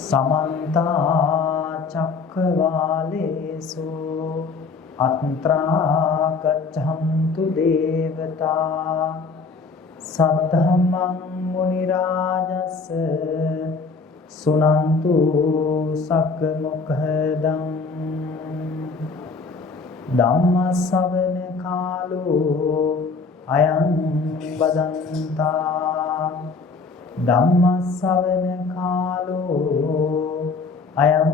समन्त चक्रवालेषु अत्रा गच्छन्तु देवता सद्धम्मं मुनिराजस् सुनन्तु सक्मुखदं ධම්මස්සවන කාලෝ අයං බදන්තා ධම්මස්සවන කාලෝ අයං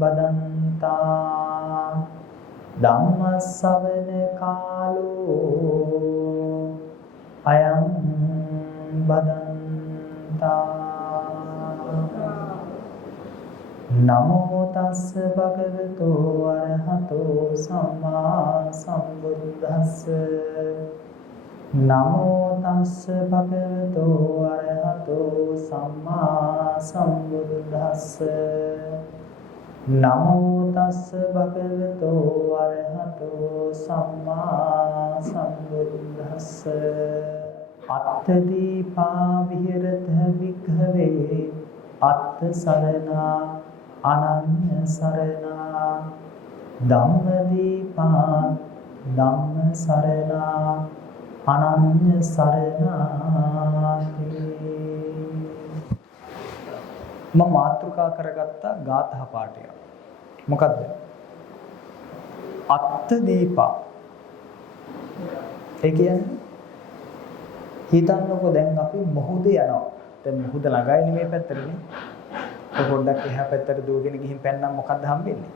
බදන්තා ධම්මස්සවන කාලෝ අයං බදන්තා නමෝ තස්ස භගවතෝ අරහතෝ සම්මා සම්බුද්දස්ස නමෝ තස්ස භගවතෝ අරහතෝ සම්මා සම්බුද්දස්ස නමෝ තස්ස භගවතෝ අරහතෝ සම්මා සම්බුද්දස්ස අත්තදීපා විහෙරත වික්ඛවේ අත්ථ සරණා අනන්‍ය සරණා ධම්මදීපා ධම්ම සරණා අනන්‍ය සරණාති. මම මාතෘකා කරගත්ත ගාථා පාඨය මොකද්ද? අත්ථ දීපා. ඒ කියන්නේ හිතන්නකො දැන් අපි මොහොත යනවා. දැන් මොහොත ළඟයි නෙමෙයි පැත්තටනේ. පොඩ්ඩක් එහා පැත්තට දුවගෙන ගිහින් පැන්නම් මොකද්ද හම්බෙන්නේ?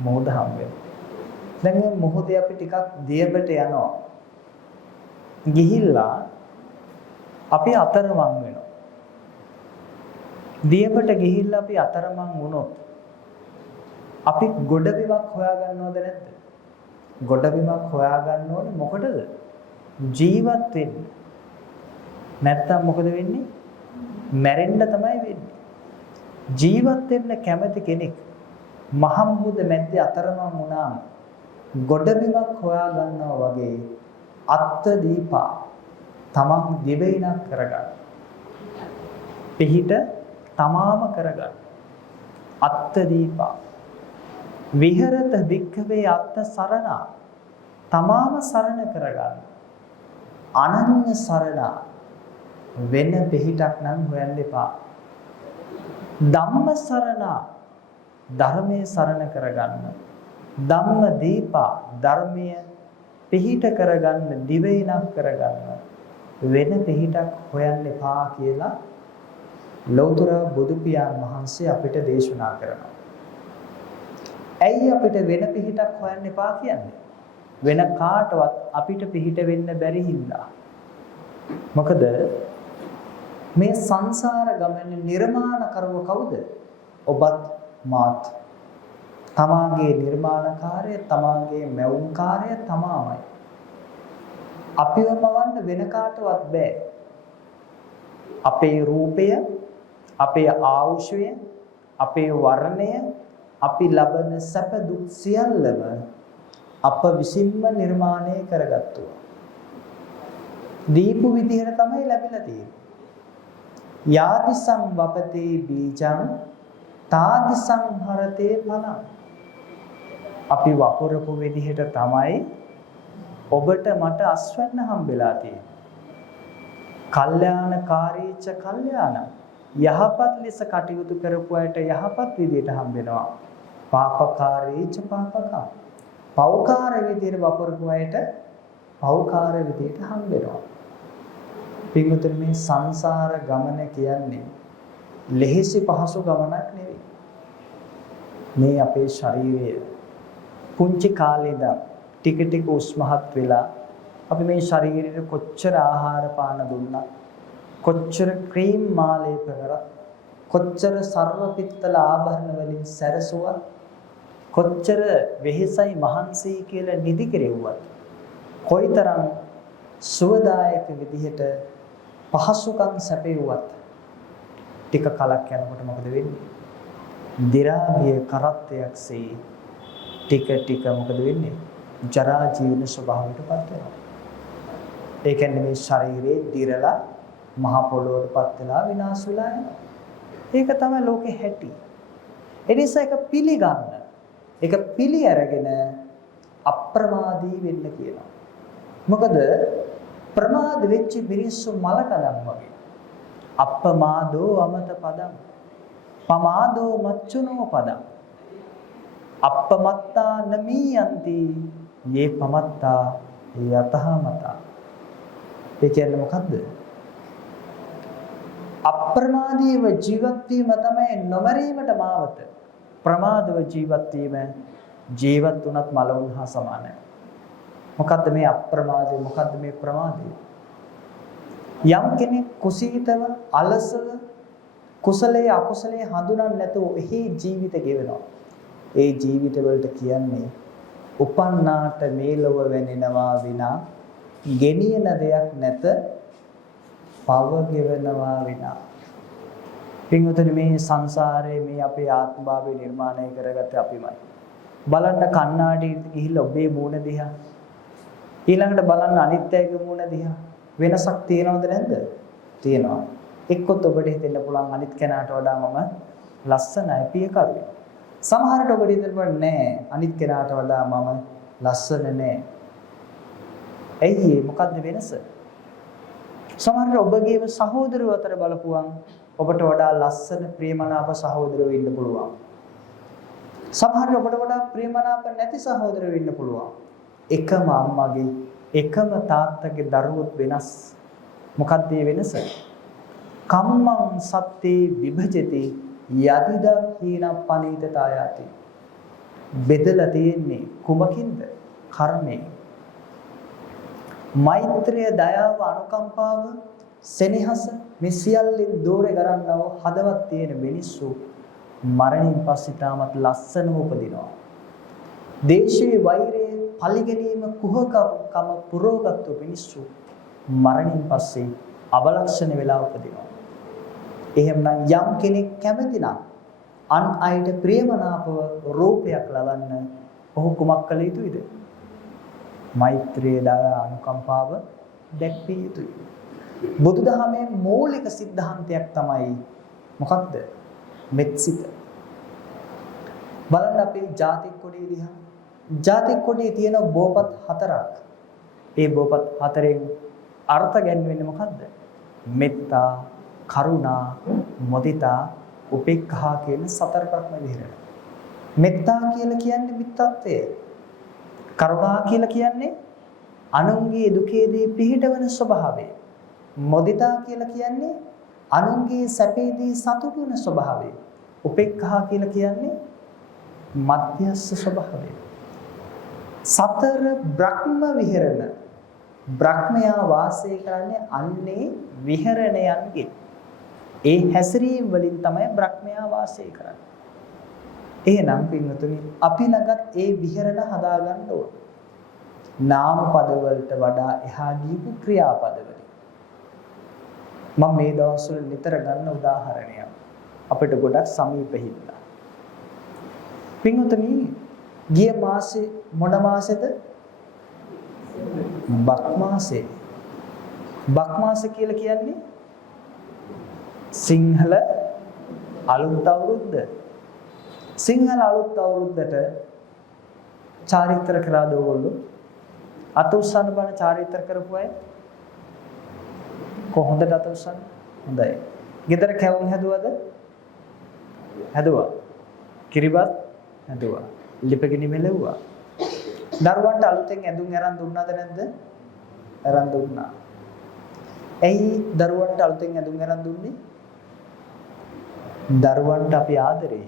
මොහොත හම්බෙන්නේ. දැන් මේ මොහොතේ අපි ටිකක් දියබට යනවා. ගිහිල්ලා අපි අතරමං වෙනවා. දියබට ගිහිල්ලා අපි අතරමං වුණොත් අපි ගොඩබිමක් හොයාගන්නවද නැද්ද? ගොඩබිමක් හොයාගන්න ඕනේ මොකටද? ජීවත් වෙන්න. නැත්තම් මොකද වෙන්නේ? මැරෙන්න තමයි වෙන්නේ. ජීවත් වෙන්න කැමති කෙනෙක් මහමුහුද මැද්දේ අතරමං වුණාම ගොඩබිමක් හොයා ගන්නවා වගේ අත්ථ දීපා තමන් දිවයිනක් කරගන්න. පිහිට තමාම කරගන්න. අත්ථ දීපා විහෙරත වික්ඛවේ අත්ථ සරණා තමාම සරණ කරගන්න. අනන්‍ය සරණා වෙන පිහිටක් නම් හොයන්න එපා. ධම්ම සරණා ධර්මයේ සරණ කරගන්න. ධම්ම දීපා ධර්මයේ පිහිට කරගන්න, දිවයිනක් කරගන්න. වෙන පිහිටක් හොයන්න එපා කියලා ලෞතර බුදු පියාණන් වහන්සේ අපිට දේශනා කරනවා. ඇයි අපිට වෙන පිහිටක් හොයන්න එපා කියන්නේ? වෙන කාටවත් අපිට පිහිට වෙන්න බැරි හින්දා. මොකද මේ සංසාර ගමනේ නිර්මාණ කරව කවුද? ඔබත් මාත්. තමාගේ නිර්මාණකාරය, තමාගේ මැවුම්කාරය තමාමයි. අපිව මවන්න වෙන කාටවත් බෑ. අපේ රූපය, අපේ ආයුෂය, අපේ වර්ණය, අපි ලබන සැප දුක් සියල්ලම අප විසින්ම නිර්මාණය කරගත්තුවා. දීපු විදිහට තමයි ලැබිලා තියෙන්නේ. යාදිසං වපතේ බීජං තාදිසං හරතේ ඵලං. අපි වපුරපු විදිහට තමයි ඔබට මට අස්වැන්න හම්බෙලා තියෙන්නේ. කල්යාණකාරීච කල්යාණ. යහපත් ලෙස කටයුතු කරපු අයට යහපත් විදිහට හම්බෙනවා. පාපකාරීච පාපකා. පෞකාර විදිහට වපුරපු අයට පෞකාර විදිහට හම්බෙනවා. පින්වතුනි මේ සංසාර ගමන කියන්නේ ලෙහෙසි පහසු ගමනක් නෙවෙයි. මේ අපේ ශරීරය පුංචි කාලේ ඉඳන් ටික ටික උස්මහත් වෙලා අපි මේ ශරීරෙට කොච්චර ආහාර පාන දුන්නා, කොච්චර ක්‍රීම් මාලේප කරා, කොච්චර සර්ව පිත්තල ආභරණ වලින් සැරසුවා, කොච්චර වෙහෙසයි මහන්සි කියලා නිදි කෙරෙව්වත්, කොයිතරම් සුවදායක විදිහට පහසුකම් සැපෙව්වත් ටික කලක් යනකොට මොකද වෙන්නේ? දි รา ගිය කරත්තයක්සේ ටික ටික මොකද වෙන්නේ? ජරා ජීවන ස්වභාවයටපත් වෙනවා. ඒ කියන්නේ මේ ශරීරේ දිරලා මහ පොළොවටපත් වෙලා විනාශ වෙලා යනවා. ඒක තමයි ලෝකේ හැටි. ඒ නිසා ඒක පිළිගන්න. ඒක පිළි අරගෙන අප්‍රමාදී වෙන්න කියනවා. මොකද ප්‍රමාද වෙච්ච මිනිස්සු මලකඩම් වගේ. අප්පමාදෝ අමත පදම්. පමාදෝ මච්චුනෝ පදම්. අප්පමත්තා නමීයන්ති යේ පමත්තා යතහමතා. ඒ කියන්නේ මොකද්ද? අප්‍රමාදීව ජීවත් වීම තමයි නොමරීමට මාවත. ප්‍රමාදව ජීවත් වීම ජීවත් වුණත් මලවුන් හා සමානයි. මොකද්ද මේ අප්‍රමාදය? මොකද්ද මේ ප්‍රමාදය? යම් කෙනෙක් කුසීතව අලසව කුසලයේ අකුසලයේ හඳුනන්නේ නැතුව එහි ජීවිත ගෙවනවා. ඒ ජීවිත වලට කියන්නේ උපන්නාට මේ ලොව වෙනෙනවා විනා ගෙනියන දෙයක් නැත පව ගෙවනවා විනා. පින්වතුනි මේ සංසාරයේ මේ අපේ ආත්මභාවය නිර්මාණය කරගත්තේ අපිමයි. බලන්න කණ්ණාඩියට ගිහිල්ලා ඔබේ මූණ දිහා ඊළඟට බලන්න අනිත් අයගේ මූණ දිහා වෙනසක් තියෙනවද නැද්ද? තියෙනවා. එක්කොත් ඔබට හිතෙන්න පුළුවන් අනිත් කෙනාට වඩා මම ලස්සනයි පියකරුයි. සමහරට ඔබට හිතෙන්න පුළුවන් නෑ අනිත් කෙනාට වඩා මම ලස්සන නෑ. ඇයි මොකද්ද වෙනස? සමහරට ඔබගේම සහෝදරයෝ අතර බලපුවම් ඔබට වඩා ලස්සන ප්‍රේමනාප සහෝදරයෝ ඉන්න පුළුවන්. සමහරට ඔබට වඩා ප්‍රේමනාප නැති සහෝදරයෝ ඉන්න පුළුවන්. එකම අම්මගේ එකම තාත්තගේ දරුවොත් වෙනස්. මොකක්ද මේ වෙනස? කම්මං සත්තේ විභජති යදිදම් හීන පනීතතායති. බෙදලා තියෙන්නේ කුමකින්ද? කර්මයෙන්. මෛත්‍රිය, දයාව, අනුකම්පාව, සෙනෙහස මේ සියල්ලෙන් දෝරේ ගන්නව හදවත් තියෙන මිනිස්සු මරණින් පස්සේ තාමත් ලස්සනව උපදිනවා. දේශයේ වෛරයේ පරිගැනීම කුහකකම පුරෝගත්තු මිනිස්සු මරණින් පස්සේ අවලක්ෂණ වෙලා උපදිනවා. එහෙමනම් යම් කෙනෙක් කැමති නම් අන් අයට ප්‍රියමනාපව රූපයක් ලබන්න ඔහු කුමක් කළ යුතුයිද? මෛත්‍රිය, දයාව, අනුකම්පාව දැක්විය යුතුයි. බුදුදහමේ මූලික સિદ્ધාන්තයක් තමයි මොකක්ද? මෙත්සිත. බලන්න අපේ ජාතික කොටේ දිහා. ජාතික කොටේ තියෙන බෝපත් හතරක්. ඒ බෝපත් හතරෙන් අර්ථ ගැන්වෙන්නේ මොකද්ද? මෙත්තා, කරුණා, මොදිතා, උපේක්ඛා කියන සතර බ්‍රහ්ම විහරණ. මෙත්තා කියලා කියන්නේ මිත්තත්වය. කරුණා කියලා කියන්නේ අනුන්ගේ දුකේදී පිහිටවන ස්වභාවය. මොදිතා කියලා කියන්නේ අනුන්ගේ සැපේදී සතුටු වෙන ස්වභාවය. උපේක්ඛා කියලා කියන්නේ මධ්‍යස්ථ ස්වභාවය. සතර බ්‍රහ්ම විහරණ. බ්‍රහ්මයා වාසය කරන්නේ අන්නේ විහරණයන්ගේ. ඒ හැසිරීම වලින් තමයි බ්‍රහ්මයා වාසය කරන්නේ. එහෙනම් පින්වතුනි අපි ළඟත් ඒ විහරණ හදාගන්න ඕන. නාම පද වලට වඩා එහා ගියපු ක්‍රියාපද වලින්. මම මේ දවස්වල නිතර ගන්න උදාහරණයක්. අපිට ගොඩක් සමීප හින්දා. පින්වතුනි ගිය මාසේ මොන මාසෙද? බක් මාසේ. බක් මාස කියලා කියන්නේ සිංහල අලුත් අවුරුද්ද. සිංහල අලුත් අවුරුද්දට චාරිත්‍ර කරාද ඔයගොල්ලෝ? අත උස්සන්න බන චාරිත්‍ර කරපු අය කොහොමද අත උස්සන්නේ? හොඳයි. ගෙදර කැවුම් හැදුවද? හැදුවා. කිරිබත් හැදුවා. ලිපගිනි මෙලෙව්වා. දරුවන්ට අලුතෙන් ඇඳුම් අරන් දුන්නාද නැද්ද? අරන් දුන්නා. ඇයි දරුවන්ට අලුතෙන් ඇඳුම් අරන් දුන්නේ? දරුවන්ට අපි ආදරේ.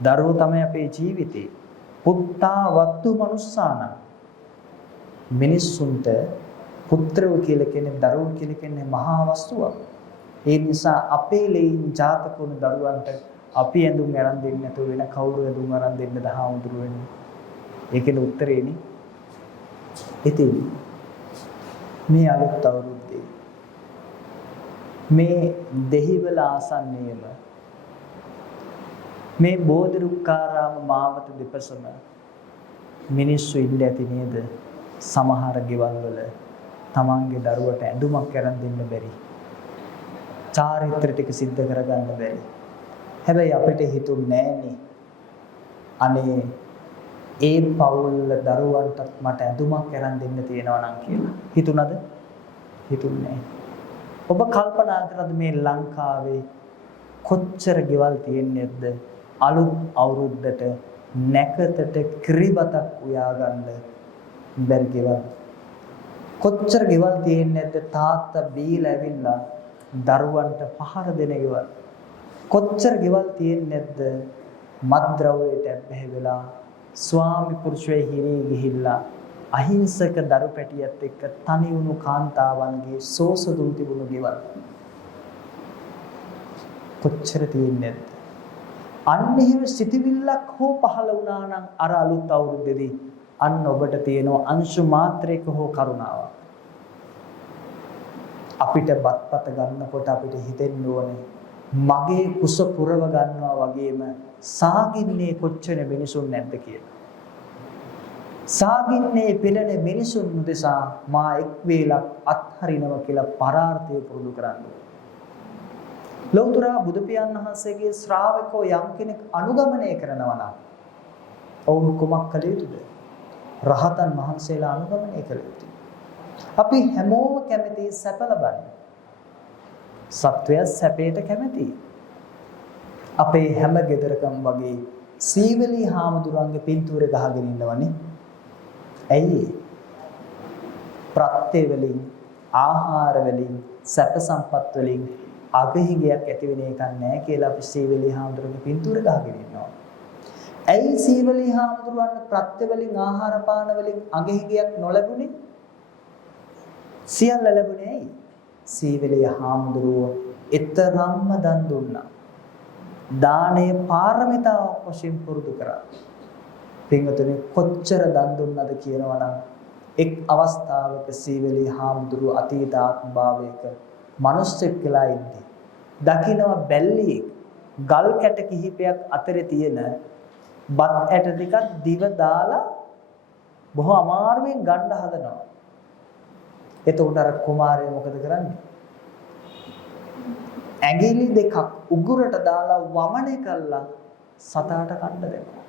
දරුවෝ තමයි අපේ ජීවිතේ. පුත්තා වත්තු මනුස්සාන. මිනිස්සුන්ට පුත්‍රයෝ කියලා කියන්නේ දරුවෝ කියලා කියන්නේ මහා වස්තුවක්. ඒ නිසා අපේ ලෙයින් ජාතක වුණු දරුවන්ට අපි ඇඳුම් අරන් දෙන්නේ නැතුව වෙන කවුරු ඇඳුම් අරන් දෙන්නද හාමුදුරු වෙන්නේ? ඒකේ උත්තරේනේ. ඉතින් මේ අලුත් අවුරුද්දේ මේ දෙහිවල ආසන්නයේම මේ බෝධිරුක්කාරාම මාවත දෙපසම මිනිස්සු ඉන්න ඇති නේද? සමහර ගෙවල් වල තමන්ගේ දරුවට ඇඳුමක් අරන් දෙන්න බැරි. චාරිත්‍ර ටික සිද්ධ කරගන්න බැරි. හැබැයි අපිට හිතුන්නේ නෑනේ. අනේ ඒ පවුල් දරුවන්ටත් මට ඇඳුමක් අරන් දෙන්න තියෙනවා නම් කියලා. හිතුණද? හිතුන්නේ. ඔබ කල්පනා කරද්දි මේ ලංකාවේ කොච්චර ගෙවල් තියෙන්නේද? අලුත් අවුරුද්දට නැකතට කිරිබතක් උයා ගන්න බැරි ගෙවල්. කොච්චර ගෙවල් තියෙන්නේද? තාත්තා බීලා ඇවිල්ලා දරුවන්ට පහර දෙන ගෙවල්. කොච්චර ගෙවල් තියෙන්නේද? මත්ද්‍රව්‍යයට ඇබ්බැහි වෙලා ස්වාමි පුරුෂයෙ හිරේ ගිහිල්ලා අහිංසක දරු පැටියත් එක්ක තනි වුණු කාන්තාවන්ගේ සෝසදුන් තිබුණු ගෙවල්. කොච්චර තියෙන්නේද? අන්න එහෙම සිටිවිල්ලක් හෝ පහළ වුණා නම් අර අලුත් අවුරුද්දේදී අන්න ඔබට තියෙන අංශු මාත්‍රයක හෝ කරුණාවක්. අපිට බත්පත ගන්නකොට අපිට හිතෙන්න ඕනේ මගේ කුස පුරව ගන්නවා වගේම සාගින්නේ කොච්චර මිනිසුන් නැද්ද කියලා. සාගින්නේ පෙළෙන මිනිසුන් උදෙසා මා එක් වේලක් අත්හරිනවා කියලා පරාර්ථය පුරුදු කරන්න. ලෞතර බුදු පියාණන් වහන්සේගේ ශ්‍රාවකෝ යම් කෙනෙක් අනුගමනය කරනවා නම් ඔවුන් කුමක් කළ යුතුද? රහතන් වහන්සේලා අනුගමනය කළ යුතුයි. අපි හැමෝම කැමති සැප ලබන්න. සත්වය සැපයට කැමතියි. අපේ හැම ගෙදරකම වගේ සීවලී හාමුදුරන්ගේ පින්තූරේ ගහගෙන ඉන්නවනේ. ඇයි? ප්‍රත්‍ය වලින්, ආහාර වලින්, සැප සම්පත් වලින් අගහිගයක් ඇති වෙන එකක් නැහැ කියලා අපි සීවලී හාමුදුරන්ගේ පින්තූරේ ගහගෙන ඉන්නවා. ඇයි සීවලී හාමුදුරන්ට ප්‍රත්‍ය වලින්, ආහාර පාන වලින් අගහිගයක් නොලැබුණේ? සියල්ල ලැබුණේ ඇයි? සීවලී හාමුදුරුවෝ එතරම්ම දන් දුන්නා. දානයේ පාරමිතාවක් වශයෙන් පුරුදු කරා. පින්වතුනි කොච්චර දන් දුන්නද කියනවා නම් එක් අවස්ථාවක සීවලී හාමුදුරුවෝ අතීත ආත්ම භාවයක මිනිස්සෙක් වෙලා ඉන්නේ. දකින්නවා බැල්ලියෙක් ගල් කැට කිහිපයක් අතරේ තියෙන බත් ඇට දෙකක් දිව දාලා බොහෝ අමාරුවෙන් ගන්න හදනවා. එතකොට අර කුමාරයා මොකද කරන්නේ? ඇඟිලි දෙකක් උගුරට දාලා වමනේ කළා සතාට කන්න දෙනවා.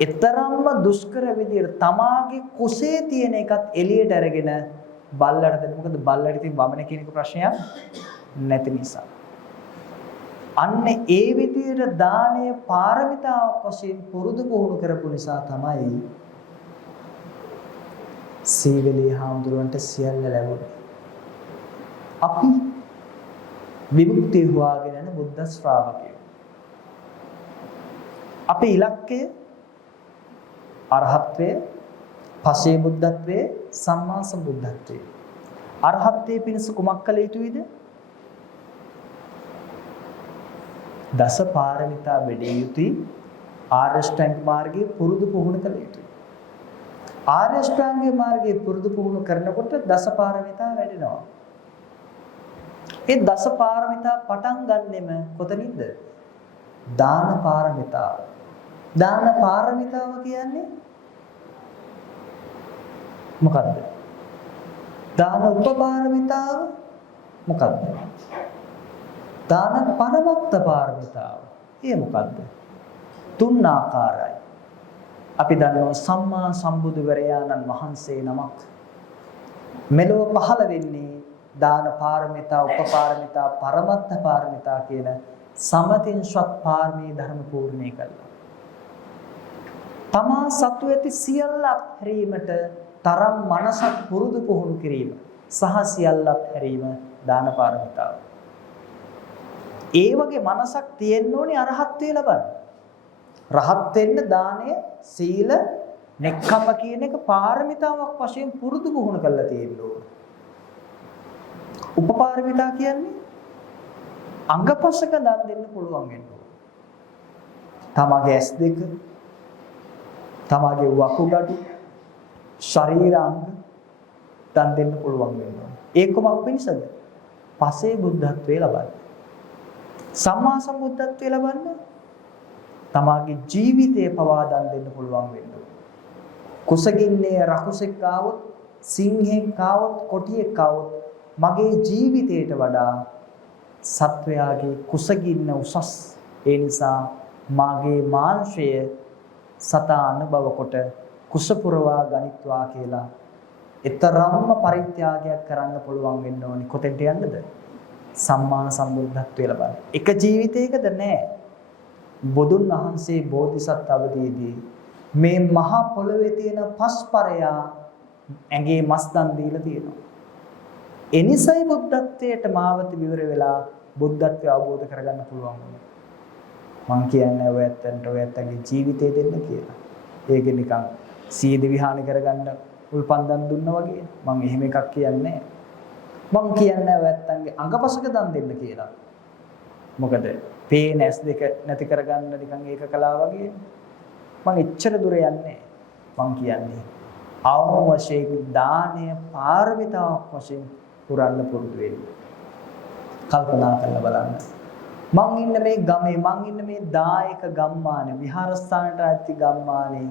එතරම්ම දුෂ්කර විදියට තමාගේ කුසේ තියෙන එකත් එළියට අරගෙන බල්ලට දෙන්න. මොකද බල්ලට ඉතින් වමනේ කියන එක ප්‍රශ්නයක් නැති නිසා. අන්න ඒ විදියට දානීය පාරමිතාවක් වශයෙන් පුරුදු පුහුණු කරපු නිසා තමයි සීවලී හාමුදුරුවන්ට සියල්ල ලැබුණේ. අපි විමුක්තිය හොයාගෙන යන බුද්ධ ශ්‍රාවකයෝ. අපේ ඉලක්කය අරහත්ත්වය, පසේ බුද්ධත්වයේ, සම්මා සම්බුද්ධත්වයේ. අරහත්ත්වයේ පිණිස කුමක් කළ යුතුයිද? දස පාරමිතා වැඩි යුතුයි. ආර්ය ශ්‍රැංග මාර්ගයේ පුරුදු පුහුණු කළ යුතුයි. ආර්ය ශ්‍රැංග මාර්ගයේ පුරුදු පුහුණු කරනකොට දස පාරමිතා වැඩෙනවා. ඒ දස පාරමිතා පටන් ගන්නෙම කොතනින්ද? දාන පාරමිතාව. දාන පාරමිතාව කියන්නේ මොකද්ද? දාන උපපාරමිතාව මොකද්ද? දාන පරමත්ත පාරමිතාව. ඒ මොකද්ද? තුන් ආකාරයි. අපි දන්නවා සම්මා සම්බුදුවරයාණන් වහන්සේ නමක් මෙලොව පහළ වෙන්නේ දාන පාරමිතා, උපපාරමිතා, පරමත්ත පාරමිතා කියන සමතින් ශ්වත් පාරමී ධර්ම පූර්ණේ කළා. තමා සතු ඇති සියල්ල අත්හැරීමට තරම් මනසක් පුරුදු පුහුණු කිරීම සහ සියල්ල අත්හැරීම දාන පාරමිතාව. ඒ වගේ මනසක් තියෙන්න ඕනේ අරහත්ත්වය ලබන්න. රහත් වෙන්න දානය, සීල, නෙක්ඛම්ම කියන එක පාරමිතාවක් වශයෙන් පුරුදු පුහුණු කරලා තියෙන්න ඕනේ. උපපාරමිතා කියන්නේ අංගපසක දන් දෙන්න පුළුවන් වෙන්න ඕනේ. තමගේ ඇස් දෙක, තමගේ වකුගඩු, ශරීරාංග දන් දෙන්න පුළුවන් වෙන්න ඕනේ. ඒ කොමක් පිණිසද? පසේ බුද්ධත්වයේ ලබන්න. සම්මා සම්බුද්ධත්වයේ ලබන්න තමගේ ජීවිතේ පවා දන් දෙන්න පුළුවන් වෙන්න ඕනේ. කුසගින්නේ රකුසෙක් ආවොත්, සිංහෙක් ආවොත්, කොටියෙක් ආවොත් මගේ ජීවිතයට වඩා සත්වයාගේ කුසගින්න උසස්. ඒ නිසා මාගේ මාංශය සතා අනුභව කොට කුසපුරවා ගනිත්වා කියලා ඊතරම්ම පරිත්‍යාගයක් කරන්න පුළුවන් වෙන්න ඕනි. කොතෙන්ට යන්නද? සම්මා සම්බුද්ධත්වයට ලබන්න. එක ජීවිතයකද නෑ. බුදුන් වහන්සේ බෝධිසත්ව අවදීදී මේ මහා පොළවේ තියෙන පස්පරයා ඇඟේ මස් දන් දීලා තියෙනවා. එනිසයි බුද්ධත්වයට මාවත විවර වෙලා බුද්ධත්වය අවබෝධ කරගන්න පුළුවන් වුණේ. මං කියන්නේ ඔය ඇත්තන්ගේ ජීවිතය දෙන්න කියලා. ඒක නිකන් සීදි විහාන කරගන්න උල්පන්දන් දුන්නා වගේ. මං එහෙම එකක් කියන්නේ. මං කියන්නේ ඔය ඇත්තන්ගේ අඟපසක දන් දෙන්න කියලා. මොකද පේන ඇස් දෙක නැති කරගන්න නිකන් ඒක කළා වගේ. මං එච්චර දුර යන්නේ. මං කියන්නේ අවම වශයෙන් දානය පාරමිතාවක් වශයෙන් පුරන්න පුරුදු වෙන්න. කල්පනා කරලා බලන්න. මං ඉන්න මේ ගමේ, මං ඉන්න මේ දායක ගම්මානේ, විහාරස්ථානට ඇති ගම්මානේ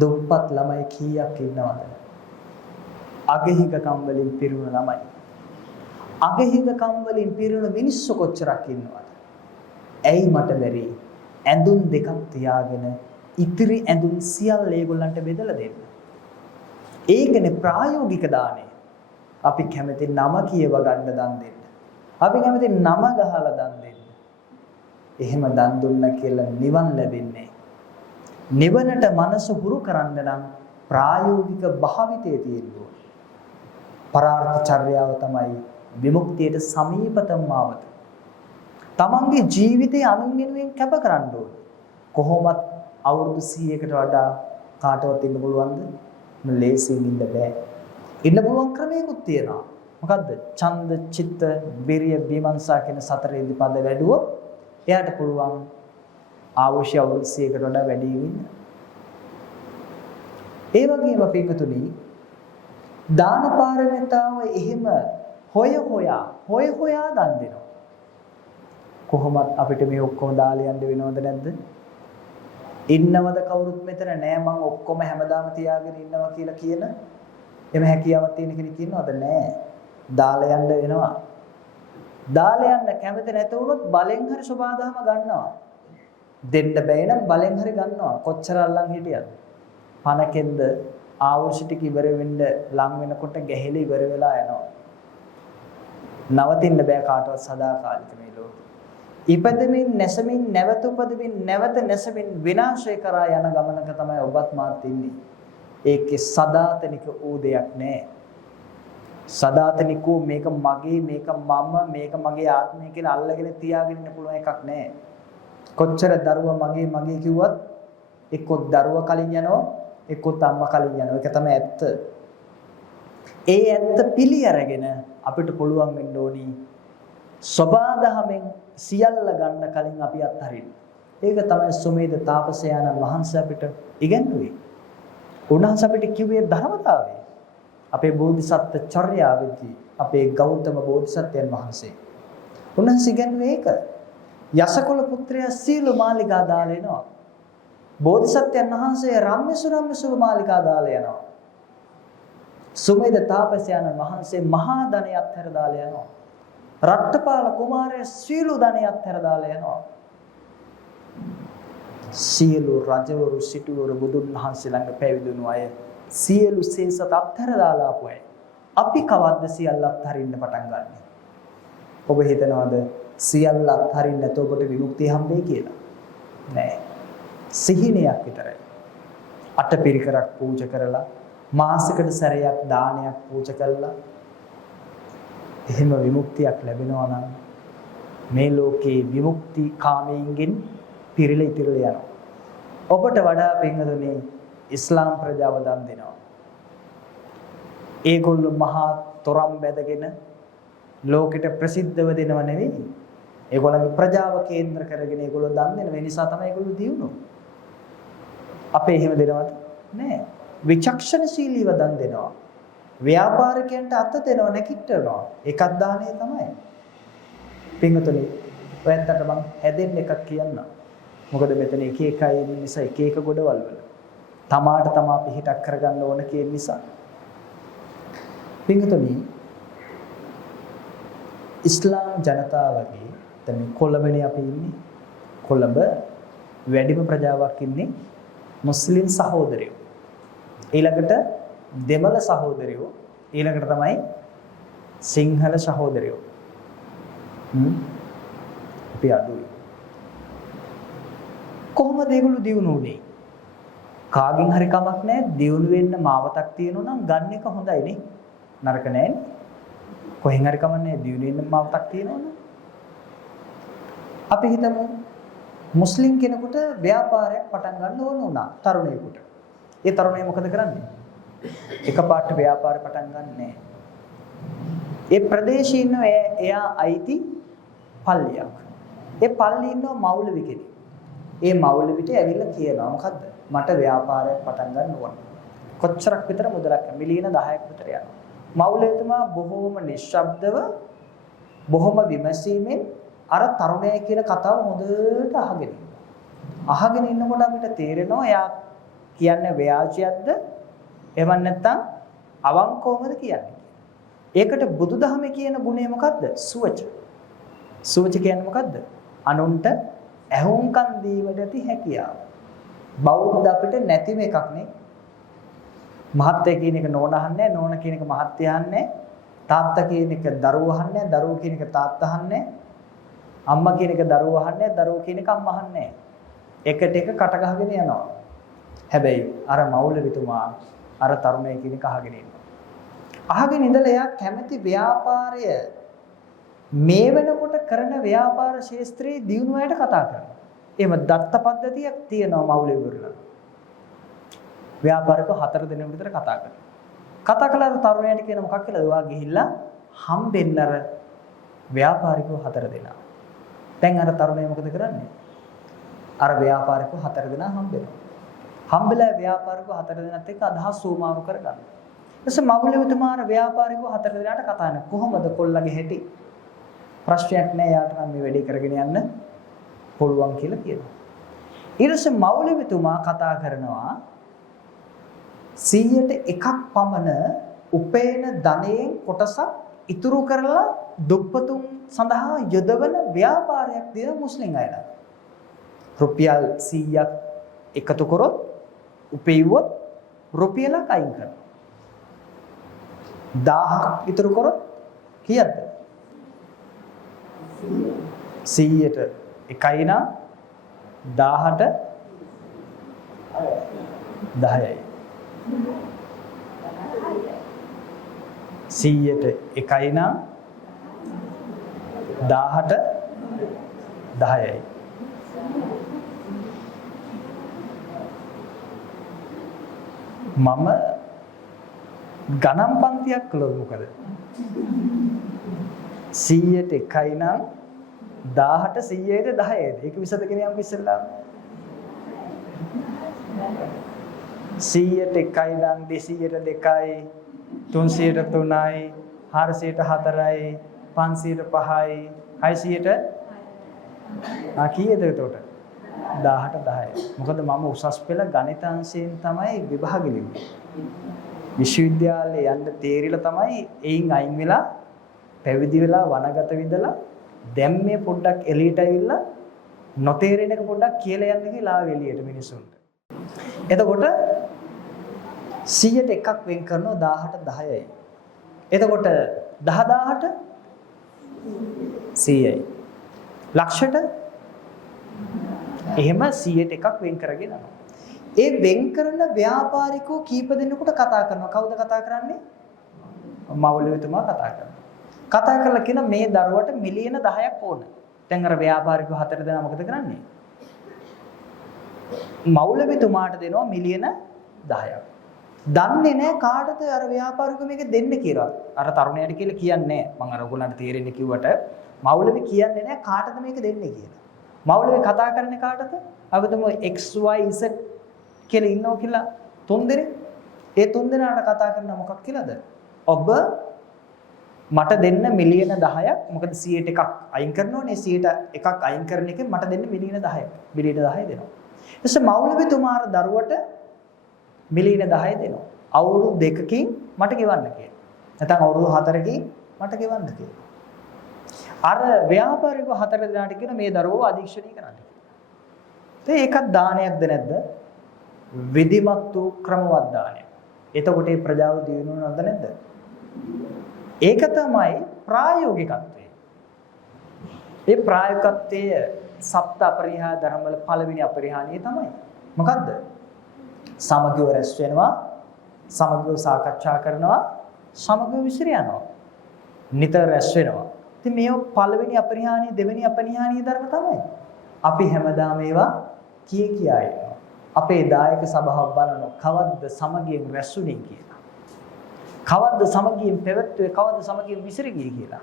දුප්පත් ළමයි කීයක් ඉන්නවද? අගහිගකම් වලින් පිරුණ ළමයි. අගහිගකම් වලින් පිරුණ මිනිස්සු කොච්චරක් ඉන්නවද? ඇයි මට බැරි ඇඳුම් දෙකක් තියාගෙන ඉතිරි ඇඳුම් සියල්ල ඒගොල්ලන්ට බෙදලා දෙන්න? ඒකනේ ප්‍රායෝගික දානය. අපි කැමති නම කියව ගන්න දන් දෙන්න. අපි කැමති නම ගහලා දන් දෙන්න. එහෙම දන් දුන්න කියලා නිවන් ලැබෙන්නේ. නිවනට මනස හුරු කරන්න නම් ප්‍රායෝගික භාවිතයේ තියෙන්න ඕනේ. පරාර්ථ චර්යාව තමයි විමුක්තියට සමීපතම මාවත. තමන්ගේ ජීවිතය අනුන් වෙනුවෙන් කැප කරන්න ඕනේ. කොහොමත් අවුරුදු 100කට වඩා කාටවත් ඉන්න පුළුවන්ද? ලේසියෙන් ඉන්න බෑ. ඉන්න පුළුවන් ක්‍රමයකුත් තියෙනවා. මොකද්ද? ඡන්ද, චිත්ත, විරිය, විමර්ශා කියන සතර ඉදිපද වැඩුවොත් එයාට පුළුවන් අවශ්‍ය අවුරුදු 100කට වඩා වැඩි වෙන්න. ඒ වගේම පින්තුනි දාන පාරමිතාව එහෙම හොයා දන් දෙනවා. කොහොමත් අපිට මේ ඔක්කොම දාලා යන්න වෙනවද නැද්ද? ඉන්නවද කවුරුත් මෙතන නෑ මං ඔක්කොම හැමදාම තියාගෙන ඉන්නවා කියලා කියන එමෙ හැකියාවක් තියෙන කෙනෙක් ඉන්නවද? නෑ. දාලා යන්න වෙනවා. දාලා යන්න කැමති නැත වුණොත් බලෙන් හරි සබාදාම ගන්නවා. දෙන්න බෑ නම් බලෙන් හරි ගන්නවා. කොච්චර අල්ලන් හිටියද? පණකෙන්ද ආවශ්‍ය ටික ඉවර වෙන්න ලං වෙනකොට ගැහෙලි ඉවර වෙලා යනවා. නවතින්න බෑ කාටවත් සදාකාලික මේ ලෝකෙ. ඉපදෙමින් නැසෙමින් නැවත උපදෙමින් නැවත නැසෙමින් විනාශය කරා යන ගමනක තමයි ඔබත් මාත් ඉන්නේ. ඒකේ සදාතනික ඌ දෙයක් නෑ. සදාතනික ඌ මේක මගේ, මේක මම, මේක මගේ ආත්මය කියලා අල්ලගෙන තියාගෙන ඉන්න පුළුවන් එකක් නෑ. කොච්චර දරුවා මගේ කිව්වත් එක්ක දරුවා කලින් යනවා, එක්ක අම්මා කලින් යනවා. ඒක තමයි ඇත්ත. ඒ ඇත්ත පිළි අරගෙන අපිට පුළුවන් වෙන්න ඕනි සබාදහමෙන් සියල්ල ගන්න කලින් අපි අත්හරින්න. ඒක තමයි සුමේද තාපසයාණන් වහන්සේ අපිට ඉගැන්වුවේ. උන්වහන්සේ අපිට කිව්වේ ධර්මතාවය. අපේ බෝධිසත්ව චර්යාවෙදී අපේ ගෞතම බෝධිසත්වයන් වහන්සේ. උන්වහන්සේ ඉගැන්වුවේ ඒක. යසකොළ පුත්‍රයා සීල මාලිගා දාලා එනවා. බෝධිසත්වයන් වහන්සේ රම්මසු මාලිගා දාලා යනවා. සුමේද තාපසයාණන් වහන්සේ මහා ධනයත් හැර දාලා යනවා. රට්ටපාල කුමාරයා සීල ධනයත් හැර දාලා යනවා. සියලු රජවරු සිටුවරු බුදුන් වහන්සේ ළඟ පැවිදුණු අය සියලු සේසත අත්හැර දාලා ආපු අය. අපි කවද්ද සියල්ල අත්හරින්න පටන් ගන්නෙ? ඔබ හිතනවද සියල්ල අත්හරින්න නැත්නම් ඔබට විමුක්තිය හම්බෙයි කියලා? නෑ. සිහිනයක් විතරයි. අටපිරිකරක් පූජා කරලා මාසෙකට සැරයක් දානයක් පූජා කළා එහෙම විමුක්තියක් ලැබෙනවා නම් මේ ලෝකේ විමුක්ති කාමයෙන් පිරීලා ඉතිරලා යනවා. ඔබට වඩා පින්වතුනි ඉස්ලාම් ප්‍රජාව දන් දෙනවා. ඒගොල්ලෝ මහා තොරම් බැදගෙන ලෝකෙට ප්‍රසිද්ධව දෙනව නෙවෙයි. ඒගොල්ලන්ගේ ප්‍රජාව කේන්ද්‍ර කරගෙන ඒගොල්ලෝ දන් දෙන නිසා තමයි ඒගොල්ලෝ දියුණු. අපේ එහෙම දෙනවද? නෑ. විචක්ෂණශීලීව දන් දෙනවා. ව්‍යාපාරිකයන්ට අත දෙනවා නැකිටනවා. ඒකත් දානේ තමයි. පින්වතුනි ඔයත්තට මම හැදෙන්න එකක් කියන්න. මොකද මෙතන එක එකයි නිසා එක එක ගොඩවල් වල. තමාට තමා පිහිටක් කරගන්න ඕන කියන නිසා. පින්තුනි ඉස්ලාම් ජනතාවගේ දැන් කොළඹනේ අපි ඉන්නේ. කොළඹ වැඩිම ප්‍රජාවක් ඉන්නේ මුස්ලිම් සහෝදරයෝ. ඊළඟට දෙමළ සහෝදරයෝ, ඊළඟට තමයි සිංහල සහෝදරයෝ. අපි අඩුයි. කොහොමද ඒගොල්ලෝ දියුණු වුනේ? කාගෙන් හරි කමක් නැහැ. දියුණු වෙන්න මාවතක් තියෙනවා නම් ගන්න එක හොඳයි නේ. නරක නෑනේ. කොහෙන් හරි කමක් නැහැ. දියුණු වෙන්න මාවතක් තියෙනවනේ. අපි හිතමු මුස්ලිම් කෙනෙකුට ව්‍යාපාරයක් පටන් ගන්න ඕන වුණා තරුණයෙකුට. ඒ තරුණයා මොකද කරන්නේ? එකපාරට ව්‍යාපාරය පටන් ගන්න නෑ. ඒ ප්‍රදේශයේ ඉන්න එයා අයිති පල්ලියක්. ඒ පල්ලියේ ඉන්න මෞලවි කෙනෙක්. ඒ මෞලවිට ඇවිල්ලා කියනවා මොකද්ද? මට ව්‍යාපාරයක් පටන් ගන්න ඕන. කොච්චරක් විතර මුදලක්? මිලියන 10ක් විතර යනවා. මෞලවිතුමා බොහෝම නිශ්ශබ්දව බොහොම විමසීමෙන් අර තරුණයා කියන කතාව හොඳට අහගෙන ඉන්නකොට අපිට තේරෙනවා එයා කියන්නේ ව්‍යාජයක්ද එහෙම නැත්නම් අවංකවමද කියන්නේ. ඒකට බුදුදහමේ කියන ගුණය මොකද්ද? සුවච. සුවච කියන්නේ මොකද්ද? අනුන්ට ඇහුම්කන් දීමට ඇති හැකියාව. බෞද්ධ අපිට නැතිම එකක් නේ. මහත්ය කියන එක නෝන අහන්නේ, නෝන කියන එක මහත්ය අහන්නේ, තාත්තා කියන එක දරුවෝ අහන්නේ, දරුවෝ කියන එක තාත්තා අහන්නේ, අම්මා කියන එක දරුවෝ අහන්නේ, දරුවෝ කියන එක අම්මා අහන්නේ. එකට එක කට ගහගෙන යනවා. හැබැයි අර මෞලවිතුමා අර තරුණය කියන එක අහගෙන ඉන්නවා. අහගෙන ඉඳලා එයා කැමති ව්‍යාපාරය මේ වෙනකොට කරන ව්‍යාපාර ශාස්ත්‍රයේ දියුණු අයට කතා කරනවා. එහෙම දත්ත පද්ධතියක් තියෙනවා මෞලවිවරුලා. ව්‍යාපාරික 4 දිනකට විතර කතා කරනවා. කතා කළා තරුණයට කියන මොකක් කියලාද? ඔයා ගිහිල්ලා හම්බෙන්න අර ව්‍යාපාරිකව 4 දෙනා. දැන් අර තරුණයා මොකද කරන්නේ? අර ව්‍යාපාරිකව 4 දෙනා හම්බෙනවා. හම්බෙලා ව්‍යාපාරිකව 4 දෙනාත් එක්ක අදහස් සූමාරු කරගන්න. ඊටසේ මෞලවිතුමා අර ව්‍යාපාරිකව 4 දෙනාට කතා කරනවා. කොහොමද කොල්ලගේ හැටි? ප්‍රශ්නයක් නෑ, යාට නම් මේ වැඩේ කරගෙන යන්න පුළුවන් කියලා කියනවා. ඊටසේ මෞලවිතුමා කතා කරනවා 100ට 1ක් පමණ උපේන ධනයෙන් කොටසක් ඉතුරු කරලා දුප්පතුන් සඳහා යොදවන ව්‍යාපාරයක් දින මුස්ලිම් අයලා. රුපියල් 100ක් එකතු කරොත් උපෙව්වොත් රුපියලක් අයින් කරනවා. 1000ක් ඉතුරු කරොත් කීයද? 100ට 1යි නම් 1000ට 10යි. 100ට 1යි නම් 1000ට 10යි. මම ගණන් පන්තියක් කළොත් මොකද? 100ට 1යි නම් 1000ට 100ට 10යිද? ඒක විසඳගෙන යමු ඉස්සෙල්ලා. 100ට 1යි නම් 200ට 2යි, 300ට 3යි, 400ට 4යි, 500ට 5යි, 600ට කීයද එතකොට? 1000ට 10යි. මොකද මම උසස් පෙළ ගණිත අංශයෙන් තමයි විභාගෙ ලිව්වේ. විශ්වවිද්‍යාලේ යන්න තේරිලා තමයි එයින් අයින් වෙලා පැවිදි වෙලා වනගත විඳලා දැන් මේ පොඩ්ඩක් එළියට ඇවිල්ලා නොතේරෙන එක පොඩ්ඩක් කියලා යන්න කියලා ආව එළියට මිනිසුන්ට. එතකොට 100ට 1ක් වෙන් කරනවා 1000ට 10යි. එතකොට 10000ට 100යි. ලක්ෂයට එහෙම 100ට 1ක් වෙන් කරගෙන යනවා. ඒ වෙන් කරන ව්‍යාපාරිකෝ කීප දෙනෙකුට කතා කරනවා. කවුද කතා කරන්නේ? මෞලවිතුමා කතා කරනවා. කතා කරලා කියන මේ දරුවට මිලියන 10ක් ඕන. දැන් අර ව්‍යාපාරිකෝ 4 දෙනා මොකද කරන්නේ? මෞලවිතුමාට දෙනවා මිලියන 10ක්. දන්නේ නැහැ කාටද අර ව්‍යාපාරිකෝ මේක දෙන්න කියලා. අර තරුණයාට කියලා කියන්නේ නැහැ. මම අර ඔයගොල්ලන්ට තේරෙන්නේ කිව්වට මෞලවි කියන්නේ නැහැ කාටද මේක දෙන්නේ කියලා. මෞලවි කතා කරන්නේ කාටද? අවදම XYZ කියලා ඉන්නෝ කියලා 3 දෙනෙක්. ඒ 3 දෙනාට කතා කරන මොකක් කියලාද? ඔබ මට දෙන්න මිලියන 10ක්. මොකද 100ට 1ක් අයින් කරනෝනේ. 100ට 1ක් අයින් කරන එකෙන් මට දෙන්න මිලියන 10ක්. මිලියන 10 දෙනවා. ඊට පස්සේ මෞලවිතුමාර දරුවට මිලියන 10 දෙනවා. අවුරුදු 2කින් මට ගෙවන්න කියලා. නැත්නම් අවුරුදු 4කින් මට ගෙවන්න කියලා. අර ව්‍යාපාරික 4 දෙනාට කියන මේ දරුවෝ අධීක්ෂණය කරන්න. ඒකත් දානයක්ද නැද්ද? විධිමත් වූ ක්‍රමවත් දානයක්. එතකොට මේ ප්‍රජාව දිනුනවද නැද්ද? ඒක තමයි ප්‍රායෝගිකත්වය. ඒ ප්‍රායෝගිකත්වයේ සප්ත අපරිහාර ධර්ම වල පළවෙනි අපරිහානිය තමයි. මොකද්ද? සමගිව රැස් වෙනවා, සමගිව සාකච්ඡා කරනවා, සමගිව විසිර යනවා. නිතර රැස් වෙනවා. ඉතින් මේව පළවෙනි අපරිහානිය, දෙවෙනි අපරිහානිය ධර්ම තමයි. අපි හැමදාම ඒවා කියා ඉන්නවා. අපේ දායක සභාව බලන කවද්ද සමගියෙන් රැස්ුනේ කියලා. කවද්ද සමගියෙන් පැවැත්වුවේ, කවද්ද සමගියෙන් විසිර ගියේ කියලා.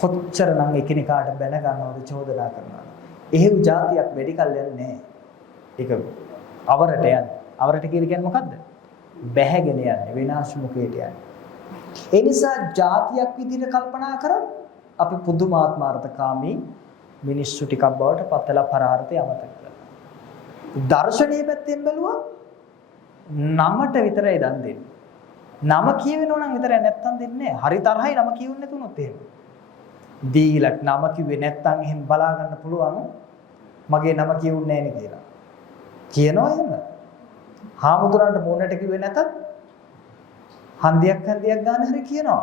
කොච්චරනම් එකිනෙකාට බැන ගන්නවද, චෝදනා කරනවද? එහෙව් જાතියක් වැඩි කල් යන්නේ නැහැ. ඒක අවරට යන්නේ. අවරට කියන්නේ මොකද්ද? බැහැගෙන යන්නේ, විනාශ මුඛයට යන්නේ. ඒ නිසා જાතියක් විදිහට කල්පනා කරොත් අපි පුදුමාත්මාර්ථකාමී මිනිස්සු ටිකක් බවට පතලා පරාර්ථය අමතක කරනවා. දර්ශනීය පැත්තෙන් බැලුවා නමට විතරයි දන් දෙන්නේ. නම කියවෙනෝ නම් විතරයි, නැත්තම් දෙන්නේ නැහැ. හරි තරහයි නම කියුන්නේ නැතුනොත් එහෙම. දීලා නම කිව්වේ නැත්තම් එහෙම බලා ගන්න පුළුවන් මගේ නම කියුන්නේ නැහැ නේ කියලා. කියනවා එහෙම. හාමුදුරන්ට මොනට කිව්වේ නැතත් හන්දියක් ගන්න හරි කියනවා.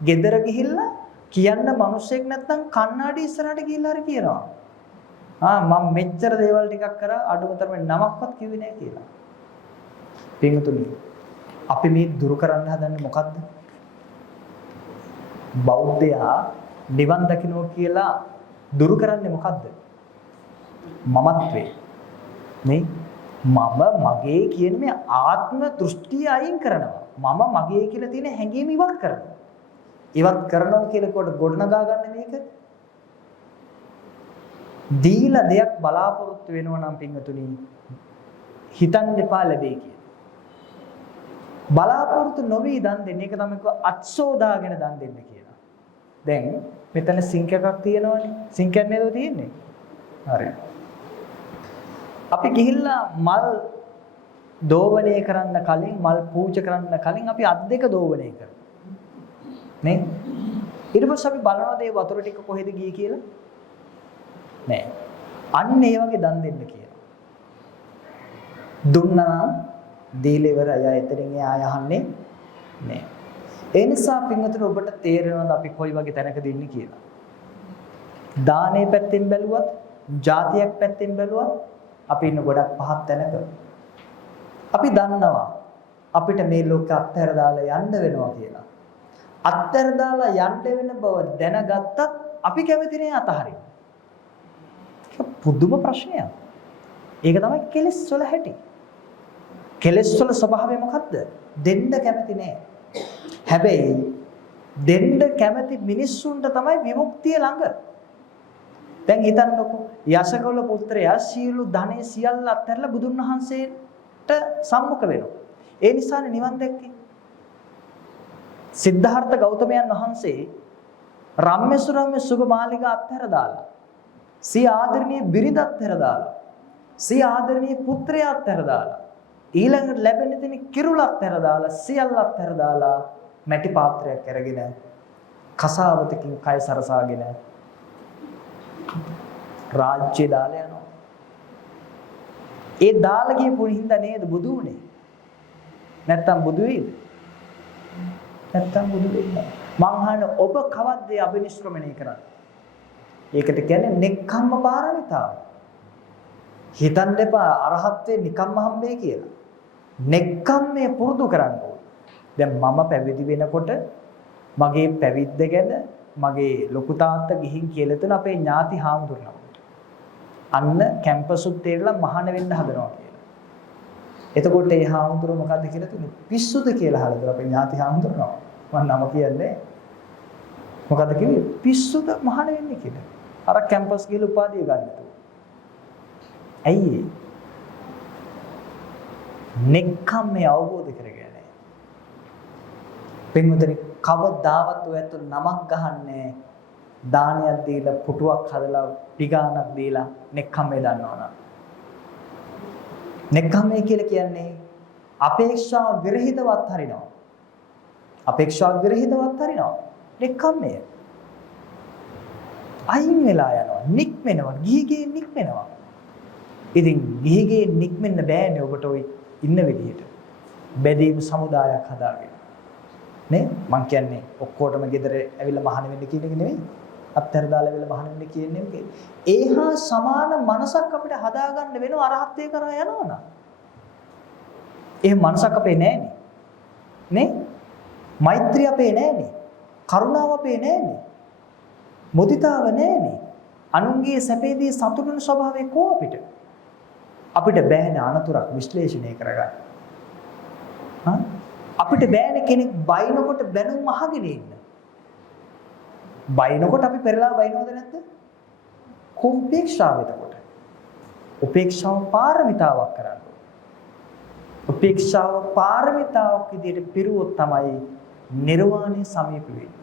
ගෙදර ගිහිල්ලා කියන්න මිනිස්සෙක් නැත්තම් කණ්ණාඩි ඉස්සරහට ගිහිල්ලා හරි කියනවා. මම මෙච්චර දේවල් ටිකක් කරා අඩුමතරමේ නමක්වත් කිව්වේ නැහැ කියලා. පින්තුනි, අපි මේ දුරු කරන්න හදන්නේ මොකද්ද? බෞද්ධයා නිවන් දකින්න කියලා දුරු කරන්නේ මොකද්ද? මමත්වේ. නේ? මම මගේ කියන මේ ආත්ම දෘෂ්ටිය අයින් කරනවා. මම මගේ කියලා තියෙන හැඟීම ඉවත් කරනවා. ඉවත් කරනවා කියලා කොට ගොඩනගා ගන්න මේක. දීලා දෙයක් බලාපොරොත්තු වෙනවා නම් පින්වතුනි හිතන්න එපා ලැබෙයි කියලා. බලාපොරොත්තු නොවි දන් දෙන්න, ඒක තමයි අත්සෝදාගෙන දන් දෙන්න කියලා. දැන් මෙතන සිංක් එකක් තියෙනවනේ. සිංක් එක නේද තියෙන්නේ? හරි. අපි ගිහිල්ලා මල් දෝවණය කරන්න කලින්, මල් පූජා කරන්න කලින් අපි අත් දෙක දෝවණය කරනවා. නේ? ඊට පස්සේ අපි බලනවාද ඒ වතුර ටික කොහෙද ගියේ කියලා? නෑ. අන්න ඒ වගේ දන් දෙන්න කියලා. දුන්නා දීලා ඉවරයි. එතනින් ආය අහන්නේ නෑ. ඒ නිසා පින්වතුනි ඔබට තේරෙනවද අපි කොයි වගේ තැනකද ඉන්නේ කියලා? දානේ පැත්තෙන් බැලුවත්, ජාතියක් පැත්තෙන් බැලුවත් අපි ඉන්න ගොඩක් පහත් තැනක. අපි දන්නවා අපිට මේ ලෝකෙ අත්හැර දාලා යන්න වෙනවා කියලා. අත්හැර දාලා යන්න වෙන බව දැනගත්තත් අපි කැමති නෑ අතහරින්න. ඒක පුදුම ප්‍රශ්නයක්. ඒක තමයි කෙලෙස් වල හැටි. කෙලෙස් වල ස්වභාවය මොකද්ද? දෙන්න කැමති නෑ. හැබැයි දෙන්න කැමති මිනිස්සුන්ට තමයි විමුක්තිය ළඟ. දැන් හිතන්නකෝ යශකවල පුත්‍රයා සියලු ධනෙ සියල්ල අත්හැරලා බුදුන් වහන්සේට සම්මුඛ වෙනවා. ඒ නිසානේ නිවන් දැක්කේ. සිද්ධාර්ථ ගෞතමයන් වහන්සේ රම්මසුරම්ම සුභ මාලිගා අත්හැර දාලා, සිය ආදරණීය බිරිඳ අත්හැර දාලා, සිය ආදරණීය පුත්‍රයා අත්හැර දාලා, ඊළඟට ලැබෙන දෙන කිරුළ අත්හැර දාලා, සියල්ල අත්හැර දාලා මැටි පාත්‍රයක් අරගෙන කසාවතකින් කය සරසාගෙන රාජ්‍ය දාලා යනවා. ඒ දාලා ගියපු හින්දා නේද බුදු උනේ? නැත්තම් බුදු වෙයිද? නැත්තම් බුදු වෙන්නේ. මං අහන ඔබ කවද්ද අභිනිෂ්ක්‍රමණය කරන්නේ? ඒකට කියන්නේ නෙක්ඛම්ම පාරමිතාව. හිතන්න එපා අරහත්ත්වේ නිකම්ම හම්බෙයි කියලා. නෙක්ඛම්මේ පුරුදු කරන්න ඕනේ. දැන් මම පැවිදි වෙනකොට මගේ පැවිද්ද ගැන මගේ ලොකු තාත්තා ගිහින් කියලා තුන අපේ ඥාති හාමුදුරුවෝ. අන්න කැම්පසුත් තේරලා මහාන වෙන්න හදනවා කියලා. එතකොට ඒ හාමුදුරුවෝ මොකද්ද කියලා තුනේ? පිස්සුද කියලා අහලා අපේ ඥාති හාමුදුරුවෝ. මම නම කියන්නේ. මොකද්ද කිව්වේ? පිස්සුද මහාන වෙන්නේ කියලා. අර කැම්පස් ගිහලා උපාධිය ගන්න. ඇයි ඒ? නෙක්ඛම්මේ අවබෝධ කරගෙන නැහැ. පින්වතුනි කවදාවත් ඔයත් නමක් ගහන්නේ දානයක් දීලා පුටුවක් හදලා පිගානක් දීලා නෙක්ඛම්මේ දන්නවනම්. නෙක්ඛම්මේ කියලා කියන්නේ අපේක්ෂා විරහිතවත් හරිනවා. අපේක්ෂා විරහිතවත් හරිනවා. නෙක්ඛම්මය. අයින් වෙලා යනවා. නික්මෙනවා. ගිහිගේ නික්මෙනවා. ඉතින් ගිහිගේ නික්මෙන්න බෑනේ ඔබට ওই ඉන්න විදිහට. බැදීම් සමුදායක් හදාගෙන. නේ? මං කියන්නේ ඔක්කොටම ගෙදර ඇවිල්ලා මහාන වෙන්න කියන එක නෙවෙයි. අත්තර දාලා ඇවිල්ලා මහාන වෙන්න කියන්නේ නෙවෙයි. ඒහා සමාන මනසක් අපිට හදාගන්න වෙනවා අරහත්ත්වයේ කරා යනවනම්. ඒ මනසක් අපේ නෑනේ. නේ? මෛත්‍රිය අපේ නෑනේ. කරුණාව අපේ නෑනේ. මුදිතාව නෑනේ. අනුන්ගේ සැපේදී සතුටු වෙන ස්වභාවය කෝ අපිට? අපිට බෑනේ අනතුරක් විශ්ලේෂණය කරගන්න. අපිට බෑනේ කෙනෙක් බයිනකොට බැනුම් අහගෙන ඉන්න. බයිනකොට අපි පෙරලා බයිනවද නැද්ද? උපේක්ෂාව එතකොට. උපේක්ෂාව පාරමිතාවක් කරන්න. උපේක්ෂාව පාරමිතාවක් විදිහට පිරුවොත් තමයි නිර්වාණය සමීප වෙන්නේ.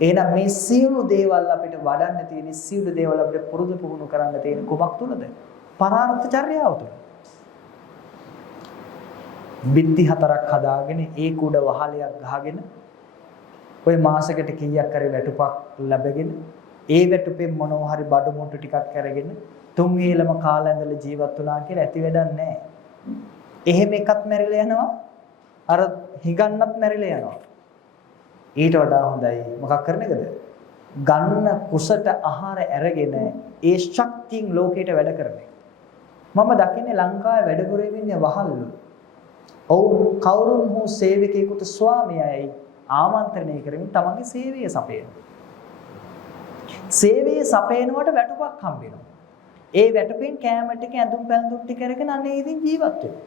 එහෙනම් මේ සියලු දේවල් අපිට වඩන්න තියෙන සියලු දේවල් අපිට පුරුදු පුහුණු කරන්න තියෙන කොමක් තුනද? පරාර්ථ චර්යාව තුන. බිත්ති හතරක් හදාගෙන ඒක උඩ වහලයක් ගහගෙන ඔය මාසෙකට කීයක් කරේ වැටුපක් ලැබගෙන ඒ වැටුපෙන් මොනවා හරි බඩු මුට්ටු ටිකක් අරගෙන තුන් වේලම කාලා ඇඳලා ජීවත් වුණා කියලා ඇති වැඩක් නැහැ. එහෙම එකක් මැරිලා යනවා. අර හිඟන්නත් මැරිලා යනවා. ඊට වඩා හොඳයි මොකක් කරන එකද? ගන්න කුසට ආහාර අරගෙන ඒ ශක්තියෙන් ලෝකයට වැඩ කරන එක. මම දකින්නේ ලංකාවේ වැඩපොරේ ඉන්නේ වහල්ලු. ඔවුන් කවුරුන් හෝ සේවකයෙකුට ස්වාමියායි ආමන්ත්‍රණය කරමින් තමන්ගේ සේවය සපයන. සේවය සපයනවට වැටුපක් හම්බ වෙනවා. ඒ වැටුපෙන් කෑම ටික ඇඳුම් පැළඳුම් ටික අරගෙන අනේ ඉතින් ජීවත් වෙනවා.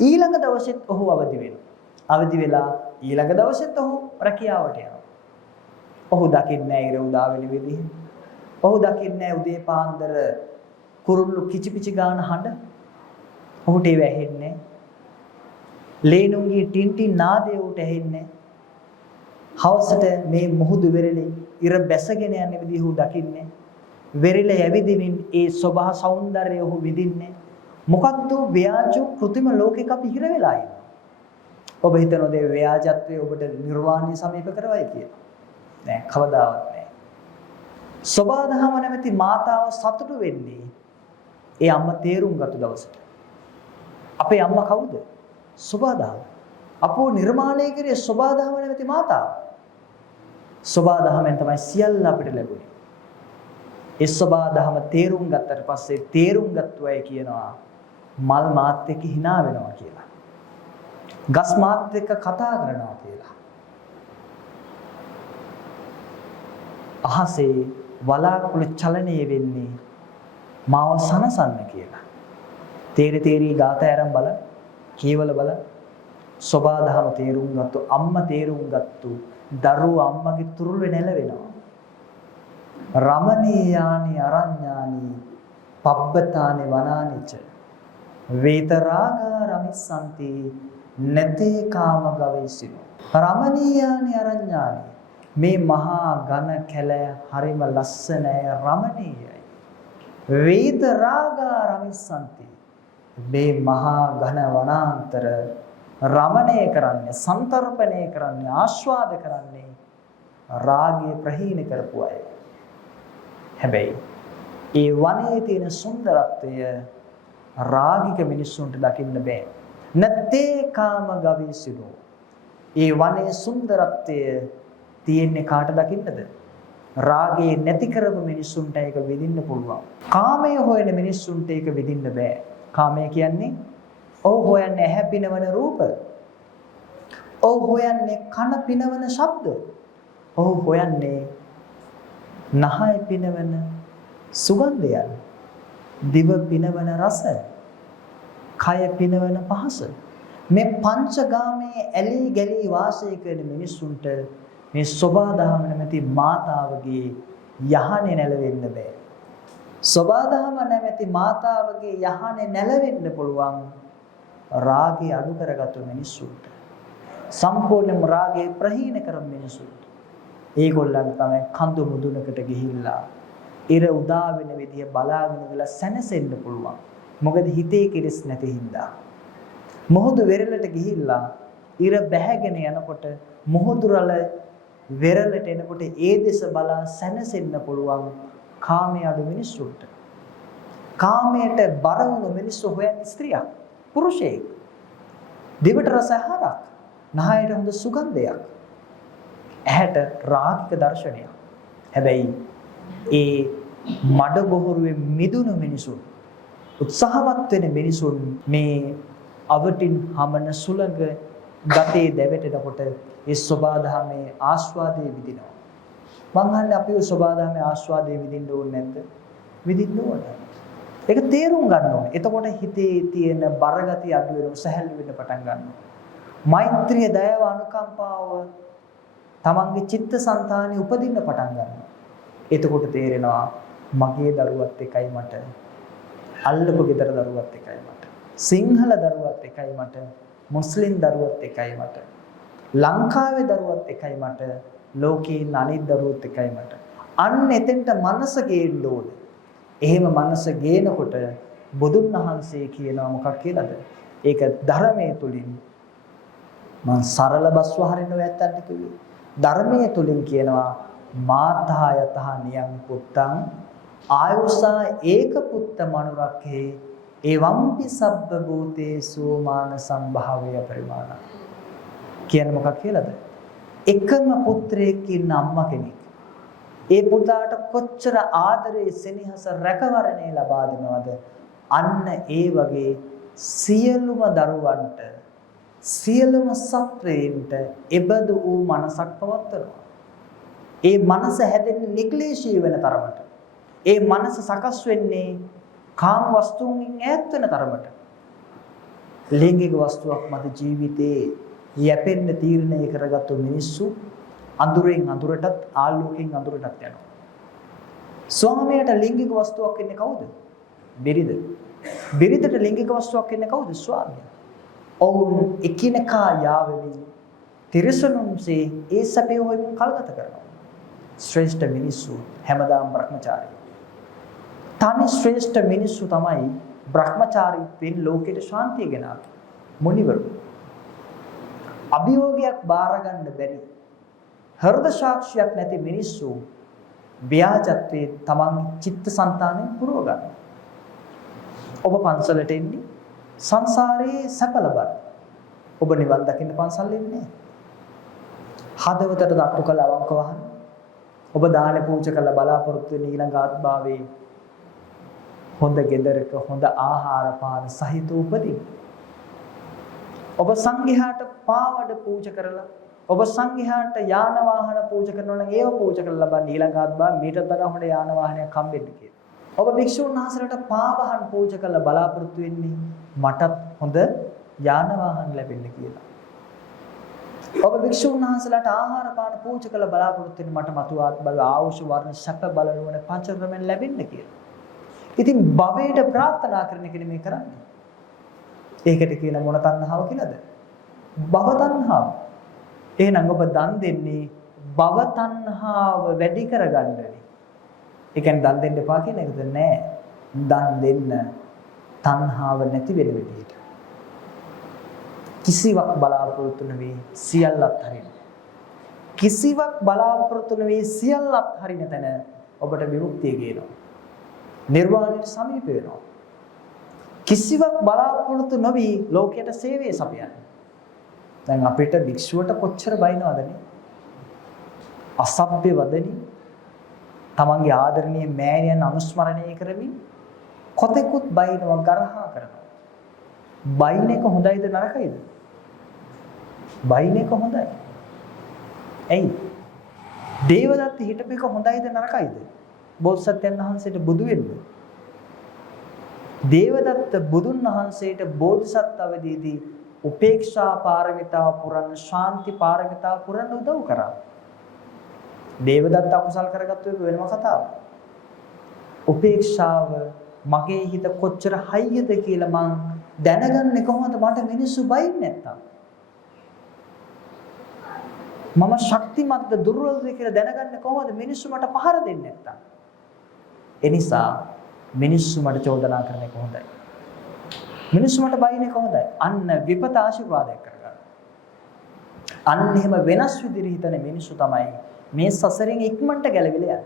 ඊළඟ දවසෙත් ඔහු අවදි වෙනවා. අවදි වෙලා ඊළඟ දවසෙත් ඔහු රැකියාවට යනවා. ඔහු දකින්නේ නැහැ ඉර උදා වෙන විදිහ. ඔහු දකින්නේ නැහැ උදේ පාන්දර කුරුල්ලු කිචි පිචි ගාන හඬ. ඔහුට ඒව ඇහෙන්නේ නැහැ. ලේනුන්ගේ ටින්ටි නාදය උට ඇහෙන්නේ. හවසට මේ මුහුදු වෙරළේ ඉර බැසගෙන යන විදිහ උ දකින්නේ. වෙරළ යවිදිමින් ඒ සෝභා సౌందර්යය ඔහු විඳින්නේ. මොකක්ද ව්‍යාජ කෘතිම ලෝකයක අපි හිර වෙලා ඉන්නේ. ඔබ හිතනොද ඒ ව්‍යාජත්වයේ ඔබට නිර්වාණය සමීප කරවයි කියලා? නෑ, කවදාවත් නෑ. සෝභාදහම නැමැති මාතාව සතුටු වෙන්නේ ඒ අම්මා තේරුම් ගත්ත දවසට. අපේ අම්මා කවුද? සෝභාදහම. අපෝ නිර්මාණය කරේ සෝභාදහම නැමැති මාතාව. සෝභාදහමෙන් තමයි සියල්ල අපිට ලැබුණේ. ඒ සෝභාදහම තේරුම් ගත්තට පස්සේ තේරුම් ගත්තු අය කියනවා මල් මාත් එක්ක hina වෙනවා කියලා. ගස් මාත් එක්ක කතා කරනවා කියලා. අහසේ වලාකුළු චලනය වෙන්නේ මාව සනසන්න කියලා. තේරි ගාථා ආරම්භ බලන්න. කීවල බලන්න. සෝභාදහම තේරුම් ගත්තු අම්මා තේරුම් ගත්තු දරුවා අම්මගේ තුරුලේ නැලවෙනවා. රමණීයානි අරඤ්ඤානි පබ්බතානි වනානිච වේතරාගා රමිස්සන්ති නතේ කාම ගවේසිනෝ. රමණීයානි අරඤ්ඤානි මේ මහා ඝන කැල හරිම ලස්සනයි රමණීයයි. වේතරාගා රමිස්සන්ති මේ මහා ඝන වනාන්තර රමණය කරන්නේ සන්තරපණය කරන්නේ ආස්වාද කරන්නේ රාගය ප්‍රහීන කරපු අය. හැබැයි ඒ වනයේ තියෙන සුන්දරත්වය රාගික මිනිස්සුන්ට දකින්න බෑ. නැත්තේ කාම ගවේසිනෝ. ඒ වනයේ සුන්දරත්වය තියෙන්නේ කාට දකින්නද? රාගේ නැති කරපු මිනිස්සුන්ට ඒක විඳින්න පුළුවන්. කාමය හොයන මිනිස්සුන්ට ඒක විඳින්න බෑ. කාමය කියන්නේ ඔව් හොයන්නේ ඇහැ පිනවන රූප. ඔව් හොයන්නේ කන පිනවන ශබ්ද. ඔව් හොයන්නේ නහය පිනවන සුගන්ධයන්. දිව පිනවන රස. කය පිනවන පහස. මේ පංචගාමයේ ඇලී ගැලී වාසය කරන මිනිස්සුන්ට මේ සෝභාදහම නැමැති මාතාවගේ යහනේ නැලවෙන්න බෑ. සෝභාදහම නැමැති මාතාවගේ යහනේ නැලවෙන්න පුළුවන් රාගය අඩු කරගත්තු මිනිස්සුන්ට. සම්පූර්ණයෙන්ම රාගය ප්‍රහීන කරන මිනිස්සුන්ට. ඒගොල්ලන් තමයි කඳු මුදුනකට ගිහිල්ලා ඉර උදා වෙන විදිය බලාගෙන ඉඳලා සැනසෙන්න පුළුවන්. මොකද හිතේ කිරිස් නැති හින්දා. මොහොත වෙරළට ගිහිල්ලා ඉර බැහැගෙන යනකොට මොහොත රළ වෙරළට එනකොට ඒ දෙස බලා සැනසෙන්න පුළුවන් කාමයේ අඩු මිනිස්සුන්ට. කාමයට බර වුණු මිනිස්සු හොයන්නේ ස්ත්‍රියක්, පුරුෂයෙක්. දිවට රස ආහාරයක්, නහයට හොඳ සුගන්ධයක්, ඇහැට රාගික දර්ශනයක්. හැබැයි ඒ මඩ ගොහරුවේ මිදුණු මිනිසුන්, උත්සාහවත් වෙන මිනිසුන් මේ අවටින් හමන සුළඟ ගතේ දැවෙටනකොට ඒ සෝබාදහමේ ආස්වාදයේ විඳිනවා. මං අහන්නේ අපි ඔය සෝබාදහමේ ආස්වාදයේ විඳින්න ඕනේ නැද්ද? විඳින්න ඕනේ. ඒක තේරුම් ගන්න ඕනේ. එතකොට හිතේ තියෙන බරගතිය අඩු වෙනවා, සැහැල්ලු වෙන්න පටන් ගන්නවා. මෛත්‍රිය, දයාව, අනුකම්පාව තමන්ගේ චිත්තසංතානෙ උපදින්න පටන් ගන්නවා. එතකොට තේරෙනවා මගේ දරුවත් එකයි මට, අල්ලපු ගෙදර දරුවත් එකයි මට, සිංහල දරුවත් එකයි මට, මුස්ලිම් දරුවත් එකයි මට, ලංකාවේ දරුවත් එකයි මට, ලෝකේ අනිත් දරුවත් එකයි මට. අන්න එතෙන්ට මනස ගේන්න ඕනේ. එහෙම මනස ගේනකොට බුදුන් වහන්සේ කියනවා මොකක් කියලාද? ඒක ධර්මයේ තුලින් මං සරල බස්ව හරින්න වැත්තන්ට කිව්වේ. ධර්මයේ තුලින් කියනවා මාතා යතහ නියං පුත්තං ආයුසා ඒක පුත්ත මනුරක්ඛේ එවම්පි සබ්බ භූතේසු මාන සම්භාවය පරිමාණ. කියන්නේ මොකක් කියලාද? එකම පුත්‍රයෙක් ඉන්න අම්මා කෙනෙක් ඒ පුතාට කොච්චර ආදරේ සෙනෙහස රැකවරණය ලබා දෙනවද? අන්න ඒ වගේ සියලුම දරුවන්ට, සියලුම සත්වයින්ට එබඳු වූ මනසක් පවත්වනවා. ඒ මනස හැදෙන්නේ නික්ලේශී වෙන තරමට. ඒ මනස සකස් වෙන්නේ කාම වස්තුන්ගෙන් ඈත් වෙන තරමට. ලිංගික වස්තුවක් මත ජීවිතේ යැපෙන්න තීරණය කරගත්තු මිනිස්සු අඳුරෙන් අඳුරටත්, ආලෝකයෙන් අඳුරටත් යනවා. ස්වාමියාට ලිංගික වස්තුවක් ඉන්නේ කවුද? බිරිඳ. බිරිඳට ලිංගික වස්තුවක් ඉන්නේ කවුද? ස්වාමියා. ඔවුන් එකිනෙකා යාවෙමින් තිරසනුන්සේ ඒ සැපේ හොයමින් කල්ගත කරනවා. ශ්‍රේෂ්ඨ මිනිස්සු හැමදාම බ්‍රහ්මචාරී. තනි ශ්‍රේෂ්ඨ මිනිස්සු තමයි බ්‍රහ්මචාරීත්වයෙන් ලෝකෙට ශාන්තිය ගෙනාවේ. මුනිවරු. අභියෝගයක් බාර ගන්න බැරි, හෘද සාක්ෂියක් නැති මිනිස්සු ව්‍යාජත්වයේ තමන්ගේ චිත්තසංතානෙන් පුරව ගන්නවා. ඔබ පන්සලට එන්නේ සංසාරයේ සැප ලබන්න. ඔබ නිවන් දකින්න පන්සල් එන්නේ නැහැ. හදවතට දක්තු කළ අවංක වහන්න. ඔබ දාන පූජා කළ බලාපොරොත්තු වෙන ඊළඟ ආත්මාවේ හොඳ ගෙදරක හොඳ ආහාර පාන සහිත උපදින්න. ඔබ සංඝයාට පාවඩ පූජා කරලා, ඔබ සංඝයාට යාන වාහන පූජා කරනවා නම් ඒව පූජා කරලා ලබන්න ඊළඟ ආත්මා මීට වඩා හොඳ යාන වාහනයක් හම්බෙන්න කියලා. ඔබ භික්ෂුන් වහන්සේලාට පාවහන් පූජා කරලා බලාපොරොත්තු වෙන්නේ මටත් හොඳ යාන වාහන ලැබෙන්න කියලා. ඔබ භික්ෂුන් වහන්සේලාට ආහාර පාන පූජා කරලා බලාපොරොත්තු වෙන්නේ මට මතු ආත්මවල ආයුෂ වර්ණ සැප බල නුවණ පංචක්‍රමෙන් ලැබෙන්න කියලා. ඉතින් භවයට ප්‍රාර්ථනා කරන එක නෙමෙයි කරන්නේ. ඒකට කියන මොන තණ්හාව කියලාද? භව තණ්හාව. එහෙනම් ඔබ දන් දෙන්නේ භව තණ්හාව වැඩි කරගන්නනේ. ඒ කියන්නේ දන් දෙන්න එපා කියන එකද? නෑ. දන් දෙන්න තණ්හාව නැති වෙන විදිහට. කිසිවක් බලාපොරොත්තු නෙවෙයි සියල්ලත් හරින. කිසිවක් බලාපොරොත්තු නෙවෙයි සියල්ලත් හරින තැන ඔබට විමුක්තිය ගේනවා. නිර්වාණයට සමීප වෙනවා. කිසිවක් බලාපොරොත්තු නොවි ලෝකයට සේවය සපයන්නේ. දැන් අපිට භික්ෂුවට කොච්චර බයිනවද නේ? අසභ්‍ය වදනි තමන්ගේ ආදරණීය මෑණියන් අනුස්මරණය කරමින් කොතෙකුත් බයිනවා, ගරහා කරනවා. බයින් එක හොඳයිද නරකයිද? බයින් එක හොඳයි. ඇයි? දේවදත්ත හිටපු එක හොඳයිද නරකයිද? බෝසත්යන් වහන්සේට බුදු වෙන්න. දේවදත්ත බුදුන් වහන්සේට බෝධිසත්වවදීදී උපේක්ෂා පාරමිතාව පුරන්න, ශාන්ති පාරමිතාව පුරන්න උදව් කරා. දේවදත්ත අකුසල් කරගත්තු එක වෙනම කතාවක්. උපේක්ෂාව මගේ හිත කොච්චර හයියද කියලා මං දැනගන්නේ කොහොමද? මට මිනිස්සු බයින්නේ නැත්තම්. මම ශක්තිමත්ද දුර්වලද කියලා දැනගන්නේ කොහොමද? මිනිස්සු මට පහර දෙන්නේ නැත්තම්. ඒ නිසා මිනිස්සු මට චෝදනා කරන එක හොඳයි. මිනිස්සු මට බයිනේ කොහොමද? අන්න විපත ආශිර්වාදයක් කරගන්න. අන්න එහෙම වෙනස් විදිහට හිතන මිනිස්සු තමයි මේ සසරෙන් ඉක්මනට ගැලවිලා යන්නේ.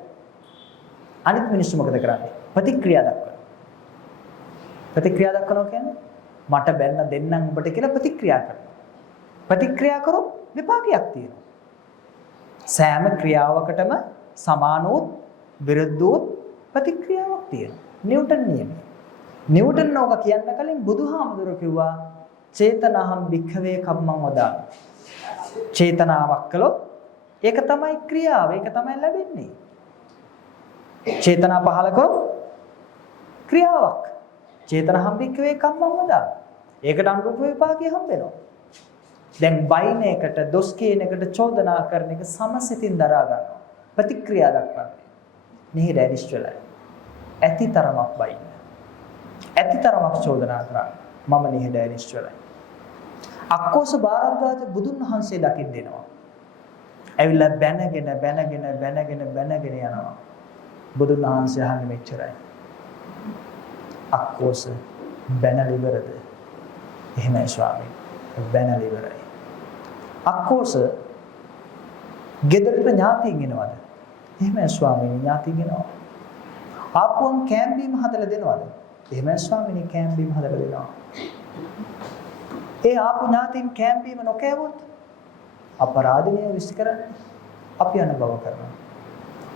අනිත් මිනිස්සු මොකද කරන්නේ? ප්‍රතික්‍රියා දක්වනවා. ප්‍රතික්‍රියා දක්වනවා කියන්නේ මට බැන්න දෙන්නම් ඔබට කියලා ප්‍රතික්‍රියා කරනවා. ප්‍රතික්‍රියා කරොත් විපාකයක් තියෙනවා. සෑම ක්‍රියාවකටම සමානෝත් විරුද්ධෝත් ප්‍රතික්‍රියාවක් තියෙනවා. නිව්ටන් නියමය. නිව්ටන් නෝක කියන්න කලින් බුදුහාමුදුරුවෝ කිව්වා චේතනහම් භික්ඛවේ කම්මං වදාමි. චේතනාවක් කළොත් ඒක තමයි ක්‍රියාව, ඒක තමයි ලැබෙන්නේ. චේතනා පහල කරොත් ක්‍රියාවක්. චේතනහම් භික්ඛවේ කම්මං වදාමි. ඒකට අනුරූප විපාකය හම්බ වෙනවා. දැන් බයින එකට, දොස් කියන එකට, චෝදනා කරන එක සමසිතින් දරා ගන්නවා. ප්‍රතික්‍රියා දක්වන්නේ. නිහඬ ඇනිස්ට්‍රලයි. ඇතිතරමක් බයින. ඇතිතරමක් චෝදනා කරන්නේ. මම නිහඬ ඇනිස්ට්‍රලයි. අක්කෝස භාරද්වාජ බුදුන් වහන්සේ දකින්න දෙනවා. ඇවිල්ලා බැනගෙන යනවා. බුදුන් වහන්සේ අහන්නේ මෙච්චරයි. අක්කෝස බැනලා ඉවරද? එහෙමයි ස්වාමීනි. බැනලා ඉවරයි. අක්කෝස ගෙදරට ඥාතියින් එනවද? එහෙමයි ස්වාමීනි ඥාතියින් එනවා. ආපුවම් කැම්බීම හදලා දෙනවද? එහෙමයි ස්වාමීනි කැම්බීම හදලා දෙනවා. ඒ ආපු ඥාතියින් කැම්බීම නොකෑවොත් අපරාධනීය විශ්ි කරන්නේ. අපි අනුභව කරනවා.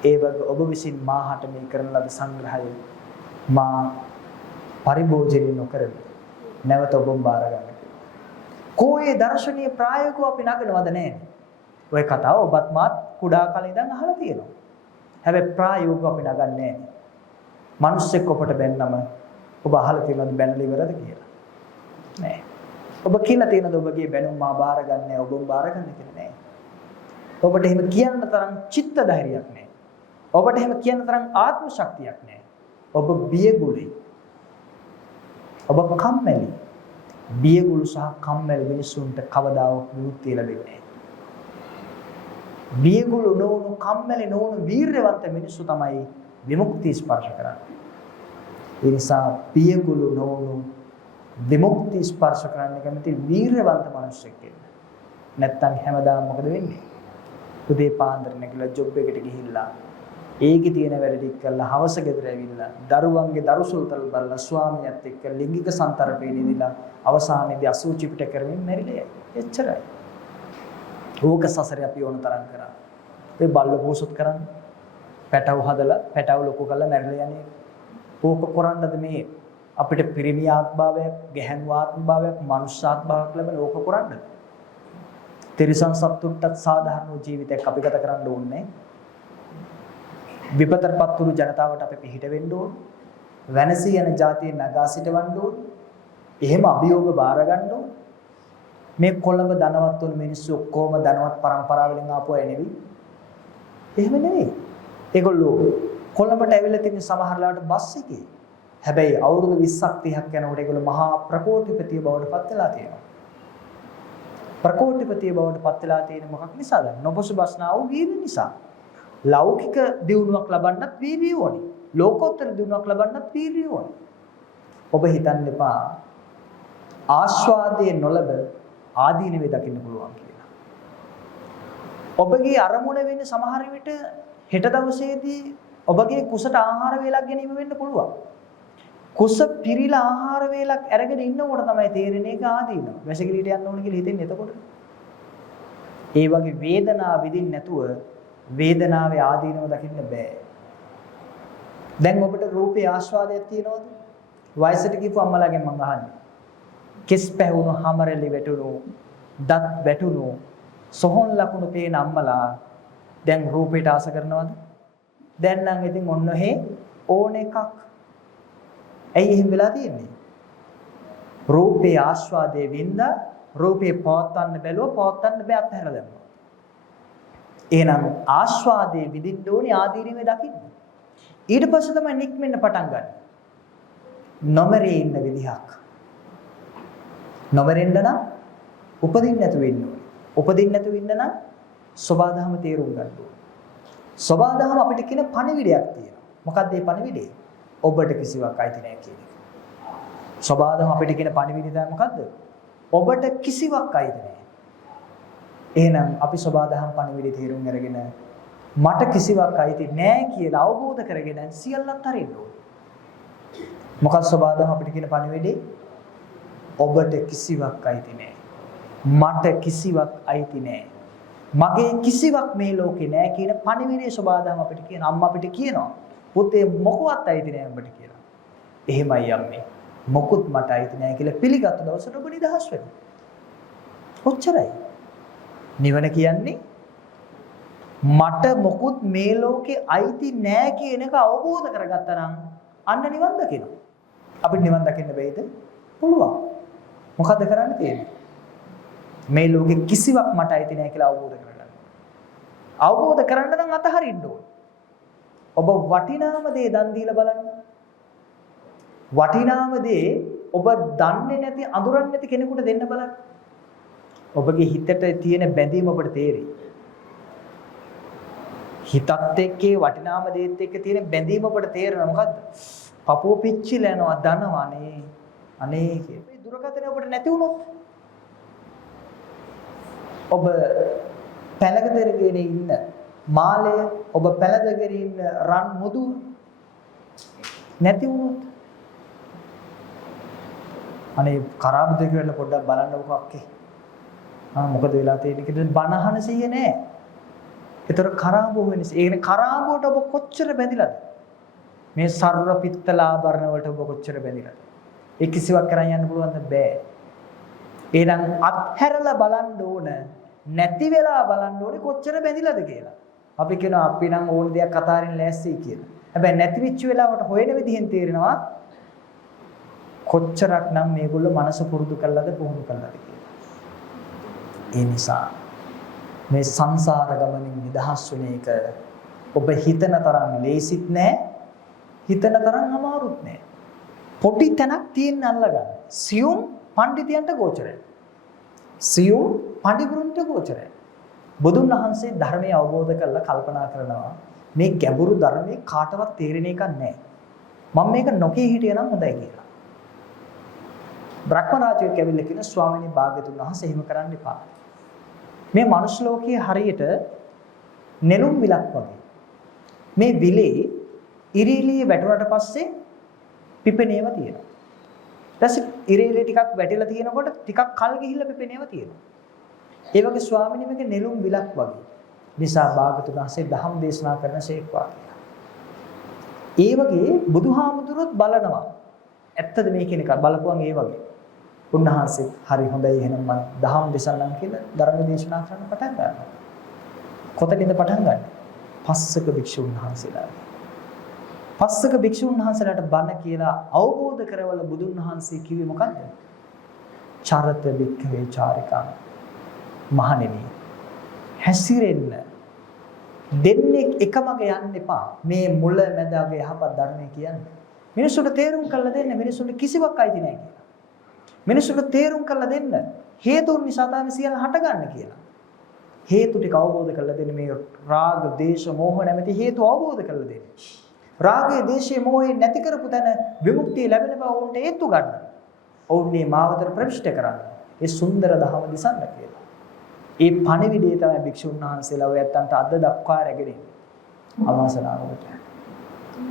ඒ වගේ ඔබ විසින් මාහට මේ කරන ලද සංග්‍රහය මා පරිභෝජනය නොකරමි. නැවත ඔබම බාර ගන්න. කෝයේ දර්ශනීය ප්‍රායෝගිකව අපි නගනවද නැහැ. ඔය කතාව ඔබත් මාත් කුඩා කාලේ ඉඳන් අහලා තියෙනවා. හැබැයි ප්‍රායෝගිකව අපි නගන්නේ නැහැ. මිනිස්සෙක් ඔබට බැන්නම ඔබ අහලා තියෙනවද බැනලා ඉවරද කියලා? නෑ. ඔබ කියලා තියෙනද ඔබගේ බැනුම් මා බාර ගන්න නැහැ, ඔබම බාර ගන්න කියලා නෑ. ඔබට එහෙම කියන්න තරම් චිත්ත ධෛර්යයක් නෑ. ඔබට එහෙම කියන්න තරම් ආත්ම ශක්තියක් නෑ. ඔබ බියගුලයි. ඔබ කම්මැලි. බියගුළු සහ කම්මැලි මිනිසුන්ට කවදාවත් විමුක්තිය ලැබෙන්නේ නැහැ. බියගුළු නොවුණු කම්මැලි නොවුණු වීරවන්ත මිනිස්සු තමයි විමුක්තිය ස්පර්ශ කරන්නේ. ඒ නිසා බියගුළු නොවුණු විමුක්තිය ස්පර්ශ කරන්න කැමති වීරවන්ත මිනිස්සෙක් ඉන්න. නැත්තම් හැමදාම මොකද වෙන්නේ? උදේ පාන්දර නැගිලා ජොබ් එකට ගිහිල්ලා ඒකේ තියෙන වැඩ ටික කරලා හවස ගෙදර ඇවිල්ලා දරුවන්ගේ දරුසුල්තල් බලලා ස්වාමියාත් එක්ක ලිංගික සංතරපේ නිදිලා අවසානයේදී අසුචි පිට කරමින් මැරිලා යයි. එච්චරයි. ඕක සසරේ අපි ඕන තරම් කරා. ඒ බල්ල පෝසොත් කරන්නේ. පැටව හදලා පැටව ලොකු කරලා මැරිලා යන්නේ. ඕක කරන්නද මේ අපිට පිරිමි ආත්මභාවයක්, ගැහැණු ආත්මභාවයක්, මනුෂ්‍ය ආත්මභාවයක් ලැබෙන ඕක කරන්නද? තිරිසන් සත්තුන්ටත් සාධාරණ ජීවිතයක් අපි ගත කරන්න ඕනේ. විපතරපත් වූ ජනතාවට අපි පිහිට වෙන්න ඕන. වෙනසී යන જાතිය නගා සිටවන්න ඕන. එහෙම අභියෝග බාර ගන්න ඕන. මේ කොළඹ ධනවත් වුණු මිනිස්සු ඔක්කොම ධනවත් පරම්පරාවලින් ආපු අය නෙවෙයි. එහෙම නෙවෙයි. ඒගොල්ලෝ කොළඹට ඇවිල්ලා තියෙන සමහරලාට බස් එකේ. හැබැයි අවුරුදු 20ක් 30ක් යනකොට ඒගොල්ලෝ මහා ප්‍රකෝටිපතිය බවට පත් වෙලා තියෙනවා. ප්‍රකෝටිපතිය බවට පත් වෙලා තියෙන මොකක් නිසාද? නොපසුබස්නා වූ වීර්ය නිසා. ලෞකික දියුණුවක් ලබන්නත් වීර්යය ඕනේ. ලෝකෝත්තර දියුණුවක් ලබන්නත් වීර්යය ඕනේ. ඔබ හිතන්න එපා ආස්වාදයේ නොලබ ආදීනවේ දකින්න පුළුවන් කියලා. ඔබගේ අරමුණ වෙන්නේ සමහර විට හෙට දවසේදී ඔබගේ කුසට ආහාර වේලක් ගැනීම වෙන්න පුළුවන්. කුස පිරීලා ආහාර වේලක් අරගෙන ඉන්නකොට තමයි තේරෙන්නේ ඒක ආදීනව. වැසිකිළියට යන්න ඕන කියලා හිතෙන්නේ එතකොට. ඒ වගේ වේදනාව විඳින්න නැතුව වේදනාවේ ආදීනව දකින්න බෑ. දැන් ඔබට රූපේ ආස්වාදයක් තියෙනවද? වයසට ගිහපු අම්මලාගෙන් මම අහන්නේ. කෙස් පැහුණු හැමරලි වැටුණු, දත් වැටුණු, සොහොන් ලකුණු පේන අම්මලා දැන් රූපේට ආස කරනවද? දැන් නම් ඉතින් ඔන්න ඕන එකක්. ඇයි එහෙම වෙලා තියෙන්නේ? රූපේ ආස්වාදයේ වින්ද රූපේ පවත්වන්න බැලුව පවත්වන්න බෑ අත්හැරලා දැම්මා. එහෙනම් ආස්වාදයේ විඳින්න ඕනේ ආදීනවේ දකින්න. ඊට පස්සේ තමයි නික්මෙන්න පටන් ගන්න. නොමරේ ඉන්න විදිහක්. නොමරෙන්න නම් උපදින්න නැතුව ඉන්න ඕනේ. උපදින්න නැතුව ඉන්න නම් සබාධම තේරුම් ගන්න ඕනේ. සබාධම අපිට කියන පණිවිඩයක් තියෙනවා. මොකක්ද මේ පණිවිඩය? ඔබට කිසිවක් අයිති නැහැ කියන එක. සබාධම අපිට කියන පණිවිඩය තමයි මොකද්ද? ඔබට කිසිවක් අයිති නැහැ. එහෙනම් අපි සබාධම පණිවිඩය තේරුම් අරගෙන මට කිසිවක් අයිති නැහැ කියලා අවබෝධ කරගෙන සියල්ලත් හරින්න ඕනේ. මොකක්ද සබාධම අපිට කියන පණිවිඩය? ඔබට කිසිවක් අයිති නැහැ. මට කිසිවක් අයිති නැහැ. මගේ කිසිවක් මේ ලෝකේ නැහැ කියන පණිවිඩය සබාධම අපිට කියන අම්මා අපිට කියනවා. පුතේ මොකවත් අයිති නැහැ ඔබට කියලා. එහෙමයි අම්මේ. මොකුත් මට අයිති නැහැ කියලා පිළිගත්තු දවසට ඔබ නිදහස් වෙනවා. ඔච්චරයි. නිවන කියන්නේ මට මොකුත් මේ ලෝකේ අයිති නැහැ කියන එක අවබෝධ කරගත්තා නම් අන්න නිවන් දකිනවා. අපිට නිවන් දකින්න බැයිද? පුළුවන්. මොකද්ද කරන්න තියෙන්නේ? මේ ලෝකේ කිසිවක් මට අයිති නැහැ කියලා අවබෝධ කරගන්න. අවබෝධ කරන්න නම් අතහරින්න ඕනේ. ඔබ වටිනාම දේ දන් දීලා බලන්න. වටිනාම දේ ඔබ දන්නේ නැති අඳුරන්නේ නැති කෙනෙකුට දෙන්න බලන්න. ඔබගේ හිතට තියෙන බැඳීම ඔබට තේරෙයි. හිතත් එක්කේ වටිනාම දේත් එක්ක තියෙන බැඳීම ඔබට තේරෙනවා මොකද්ද? පපුව පිච්චිලා යනවා දනවා අනේ කිය. මේ දුරකථනය ඔබට නැති වුණොත් ඔබ පැලකදරගෙන ඉන්න මාලය ඔබ පැලදගෙන ඉන්න රන් මුදුව නැති වුණොත් අනේ කරාබුද කියලා පොඩ්ඩක් බලන්නකො අක්කේ. මොකද වෙලා තියෙන්නේ කියලා බනහන සිය නෑ. ඒතර කරාබුව වෙනස. ඒ කියන්නේ කරාබුවට ඔබ කොච්චර බැඳිලාද? මේ සර්ව පිත්තලාභරණ වලට ඔබ කොච්චර බැඳිලාද? ඒ කිසිවක් කරන් යන්න පුළුවන්ද? බෑ. එහෙනම් අත්හැරලා බලන්න ඕන නැති වෙලා බලන්න ඕනේ කොච්චර බැඳිලාද කියලා. අපි කියනවා අපි නම් ඕන දෙයක් අතාරින්න ලෑස්තියි කියලා. හැබැයි නැති වෙච්ච වෙලාවට හොයන විදිහෙන් තේරෙනවා කොච්චරක් නම් මේගොල්ලෝ මනස පුරුදු කළාද පුහුණු කළාද කියලා. ඒ නිසා මේ සංසාර ගමනින් නිදහස් වෙන එක ඔබ හිතන තරම් ලේසිත් නෑ, හිතන තරම් අමාරුත් නෑ. පොඩි තැනක් තියෙන අල්ලගන්න. සියුම් පඬිතියන්ට ගෝචරයි. සියුම් පඬිවරුන්ට ගෝචරයි. බුදුන් වහන්සේ ධර්මය අවබෝධ කරලා කල්පනා කරනවා මේ ගැඹුරු ධර්මයේ කාටවත් තේරෙන එකක් නෑ. මම මේක නොකිය හිටියනම් හොඳයි කියලා. බ්‍රහ්ම රාජයෙක් ඇවිල්ලා කියන ස්වාමීනි භාග්‍යතුන් වහන්සේ එහෙම කරන්න එපා. මේ මනුස්ස ලෝකයේ හරියට නෙළුම් විලක් වගේ. මේ විලේ ඉරිලිය වැටුණාට පස්සේ පිපෙනේම තියෙනවා. ඊටසේ ඉරිලිය ටිකක් වැටිලා තියෙනකොට ටිකක් කල් ගිහිල්ලා පිපෙනේම තියෙනවා. ඒ වගේ ස්වාමීනි මේක නෙළුම් විලක් වගේ. නිසා භාග්‍යතුන් වහන්සේ ධම් දේශනා කරන සේක්වා කියලා. ඒ වගේ බුදුහාමුදුරුවොත් බලනවා. ඇත්තද මේ කියන එක බලපුවන් ඒ වගේ. උන්වහන්සේ හරි හොඳයි එහෙනම් මම දහම් දේශනම් කියලා ධර්ම දේශනා කරන්න පටන් ගන්නවා. කොතනින්ද පටන් ගන්නේ? පස්සක භික්ෂුන් වහන්සේලා. පස්සක භික්ෂුන් වහන්සේලාට බණ කියලා අවබෝධ කරවල බුදුන් වහන්සේ කිව්වේ මොකද්ද? චරත වික්ඛවේ චාරිකා. මහණෙනි හැසිරෙන්න දෙන්නේ එකමග යන්න එපා. මේ මුල මැද අග යහපත් ධර්මය කියන්නේ. මිනිසුන්ට තේරුම් කරලා දෙන්න මිනිසුන්ට කිසිවක් අයිති නැහැ කියලා. මිනිසුන්ට තේරුම් කරලා දෙන්න හේතුන් නිසා තමයි සියල්ල හටගන්නේ කියලා. හේතු ටික අවබෝධ කරලා දෙන්න මේ රාග, දේශ, මෝහ නැමැති හේතු අවබෝධ කරලා දෙන්න. රාගය, දේශය, මෝහය නැති කරපු තැන විමුක්තිය ලැබෙන බව උන්ට හේතු ගන්න. ඔවුන්ගේ මාවතර ප්‍රවිෂ්ඨ කරන්න. ඒ සුන්දර දහම දිසන්න කියලා. ඒ පණිවිඩය තමයි භික්ෂුන් වහන්සේලා ඔය ඇත්තන්ට අද දක්වා රැගෙන ඉන්නේ. අවසනාවකට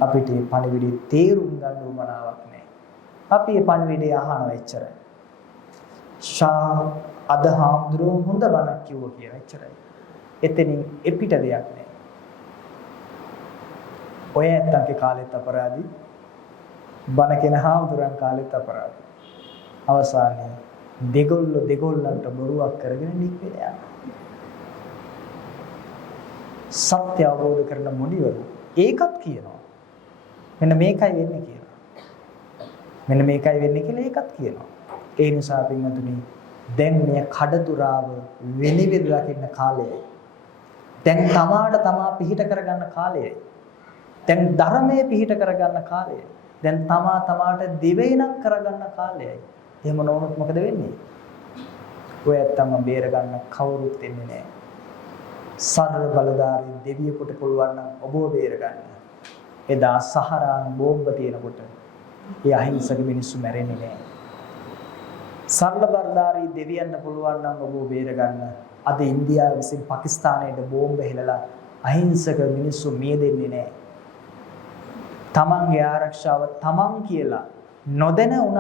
අපිට මේ පණිවිඩය තේරුම් ගන්න උවමනාවක් නැහැ. අපි මේ පණිවිඩය අහනවා එච්චරයි. අද හාමුදුරුවෝ හොඳ බණක් කිව්වා කියලා එච්චරයි. එතනින් එපිට දෙයක් නැහැ. ඔය ඇත්තන්ගේ කාලෙත් අපරාධි, බණ කියන හාමුදුරන් කාලෙත් අපරාධි. අවසානයේ දෙගොල්ලන්ට බොරුවක් කරගෙන නික්මෙලා යනවා. සත්‍ය අවබෝධ කරන මුනිවරු ඒකත් කියනවා. මෙන්න මේකයි වෙන්නේ කියලා. මෙන්න මේකයි වෙන්නේ කියලා ඒකත් කියනවා. ඒ නිසා පින්වතුනි දැන් මේ කඩතුරාව වෙනිවිද දකින්න කාලයයි. දැන් තමාට තමා පිහිට කරගන්න කාලයයි. දැන් ධර්මයේ පිහිට කරගන්න කාලයයි. දැන් තමා තමාට දිවයිනක් කරගන්න කාලයයි. එහෙම නොවුනොත් මොකද වෙන්නේ? ඔය ඇත්තම බේර ගන්න කවුරුත් එන්නේ නැහැ. සර්ව බලධාරී දෙවියෙකුට පුළුවන් නම් ඔබව බේර ගන්න. එදා සහරාන් බෝම්බ තියෙනකොට ඒ අහිංසක මිනිස්සු මැරෙන්නේ නැහැ. සරල බර්ධාරී දෙවියන්ට පුළුවන් නම් ඔබ බේරගන්න. අද ඉන්දියාව විසින් පාකිස්තානයට බෝම්බ හෙලලා අහිංසක මිනිස්සු මිය දෙන්නේ නැහැ. තමන්ගේ ආරක්ෂාව තමන් කියලා නොදැන උනත්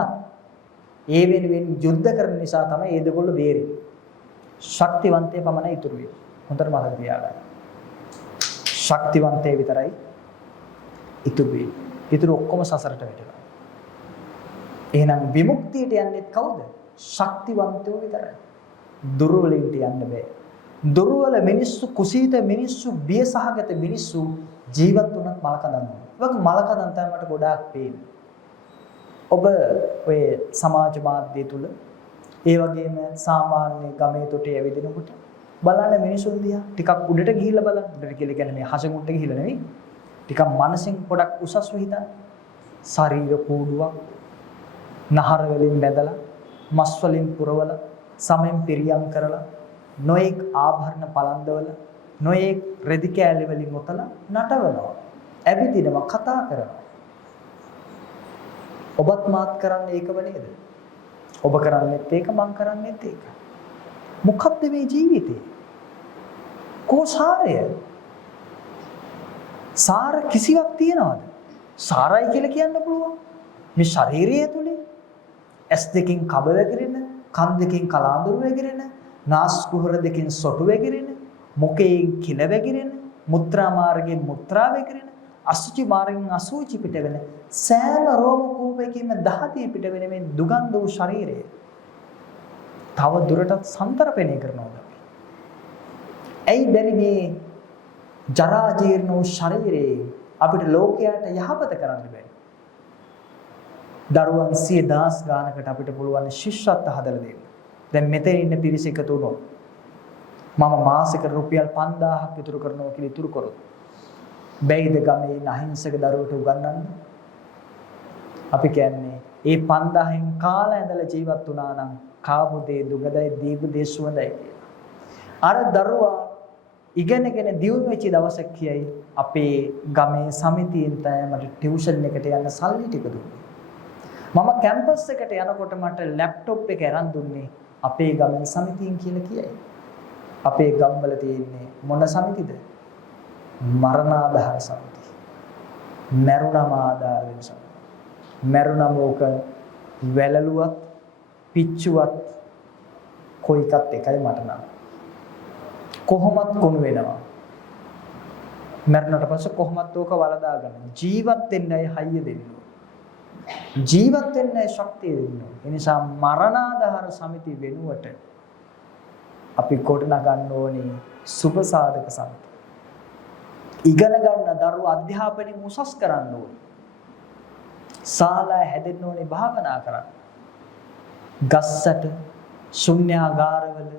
ඒ වෙනුවෙන් යුද්ධ කරන නිසා තමයි ඒ දෙකොල්ල බේරෙන්නේ. ශක්තිවන්තය පමණයි ඉතුරු වෙන්නේ. හොඳට මතක තියාගන්න. ශක්තිවන්තය විතරයි ඉතුරු වෙන්නේ. ඉතුරු ඔක්කොම සසරට වැටෙනවා. එහෙනම් විමුක්තියට යන්නේ කවුද? ශක්තිවන්තයෝ විතරයි. දුර්වලයින්ට යන්න බෑ. දුර්වල මිනිස්සු, කුසීත මිනිස්සු, බියසහගත මිනිස්සු ජීවත් වුණත් මලකඳන්. වගේ මලකඳන් තමයි මට ගොඩාක් පේන්නේ. ඔබ ඔය සමාජ මාධ්‍ය තුල ඒ වගේම සාමාන්‍ය ගමේ තොටේ ඇවිදිනකොට බලන්න මිනිසුන් දිහා ටිකක් උඩට ගිහිල්ලා බලන්න. උඩට කියලා කියන්නේ මේ හසමුට්ට ගිහිල්ලා නෙවෙයි. ටිකක් මනසින් පොඩක් උසස්ව හිතන්න. ශරීර කූඩුවක් නහර වලින් බැදලා, මස් වලින් පුරවලා, සමෙන් පිරියම් කරලා, නොඑක් ආභරණ පලන්දවල, නොඑක් රෙදි කෑලි වලින් ඔතලා නටවනවා. ඇවිදිනවා, කතා කරනවා. ඔබත් මාත් කරන්නේ ඒකම නේද? ඔබ කරන්නේත් ඒක, මං කරන්නේත් ඒක. මොකක්ද මේ ජීවිතේ? කොසාරය? සාර කිසිවක් තියනවද? සාරයි කියලා කියන්න පුළුවන්. මේ ශරීරය තුලේ ඇස් දෙකෙන් කබ වැగిරෙන, කන් දෙකෙන් කලාඳුරු වැగిරෙන, නාස් කුහර දෙකෙන් සොටු වැగిරෙන, මොකයෙන් කිල වැగిරෙන, මුත්‍රා මාර්ගයෙන් මුත්‍රා වැగిරෙන, අසුචි මාර්ගයෙන් අසුචි පිටවෙන, සෑම රෝම කූපයකින්ම දහතිය පිටවෙන මේ දුගන්ධ වූ ශරීරය තව දුරටත් සන්තරපණය කරනවද? ඇයි බැරි මේ ජරා ජීර්ණ වූ ශරීරයේ අපිට ලෝකයට යහපත කරන්න බැරි? දරුවන් 100,000 ගානකට අපිට පුළුවන් ශිෂ්‍යත්ව හදලා දෙන්න. දැන් මෙතන ඉන්න පිරිස එකතු වුණොත් මම මාසෙකට රුපියල් 5000ක් ඉතුරු කරනවා කියලා ඉතුරු කරොත් බැයිද ගමේ ඉන්න අහිංසක දරුවට උගන්වන්න? අපි කියන්නේ ඒ 5000න් කාලා ඇඳලා ජීවත් වුණා නම් කාපු දේ දුගදයි දීපු දේ සුවඳයි කියලා. අර දරුවා ඉගෙනගෙන දියුණු වෙච්ච දවසක් කියයි අපේ ගමේ සමිතියෙන් තමයි මට ටියුෂන් එකට යන්න සල්ලි ටික දුන්නේ. මම කැම්පස් එකට යනකොට මට ලැප්ටොප් එක අරන් දුන්නේ අපේ ගමේ සමිතියෙන් කියලා කියයි. අපේ ගම්වල තියෙන්නේ මොන සමිතිද? මරණාධාර සමිතිය. මරුණම ආධාර වෙන සමිතිය. මරුණම ඕක වැළලුවත් පිච්චුවත් කොයි එකත් එකයි මට නම්. කොහොමත් කොණු වෙනවා. මරණට පස්සේ කොහොමත් ඕක වලදා ගන්න. ජීවත් වෙන්නයි හයිය දෙන්න. ජීවත් වෙන්නයි ශක්තිය දෙන්න. ඒ නිසා මරණාධාර සමිතිය වෙනුවට අපි ගොඩනගා ගන්න ඕනේ සුබ සාධක සමිතිය. ඉගෙන ගන්න දරුවෝ අධ්‍යාපනය උසස් කරන්න ඕනේ. ශාලා හැදෙන්න ඕනේ භාවනා කරන්න. ගස්සට ශුන්‍යාගාරවල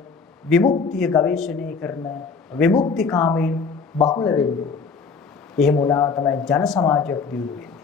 විමුක්තිය ගවේෂණය කරන විමුක්තිකාමීන් බහුල වෙන්න ඕනේ. එහෙම වුණා තමයි ජන සමාජයක් දියුණු වෙන්නේ.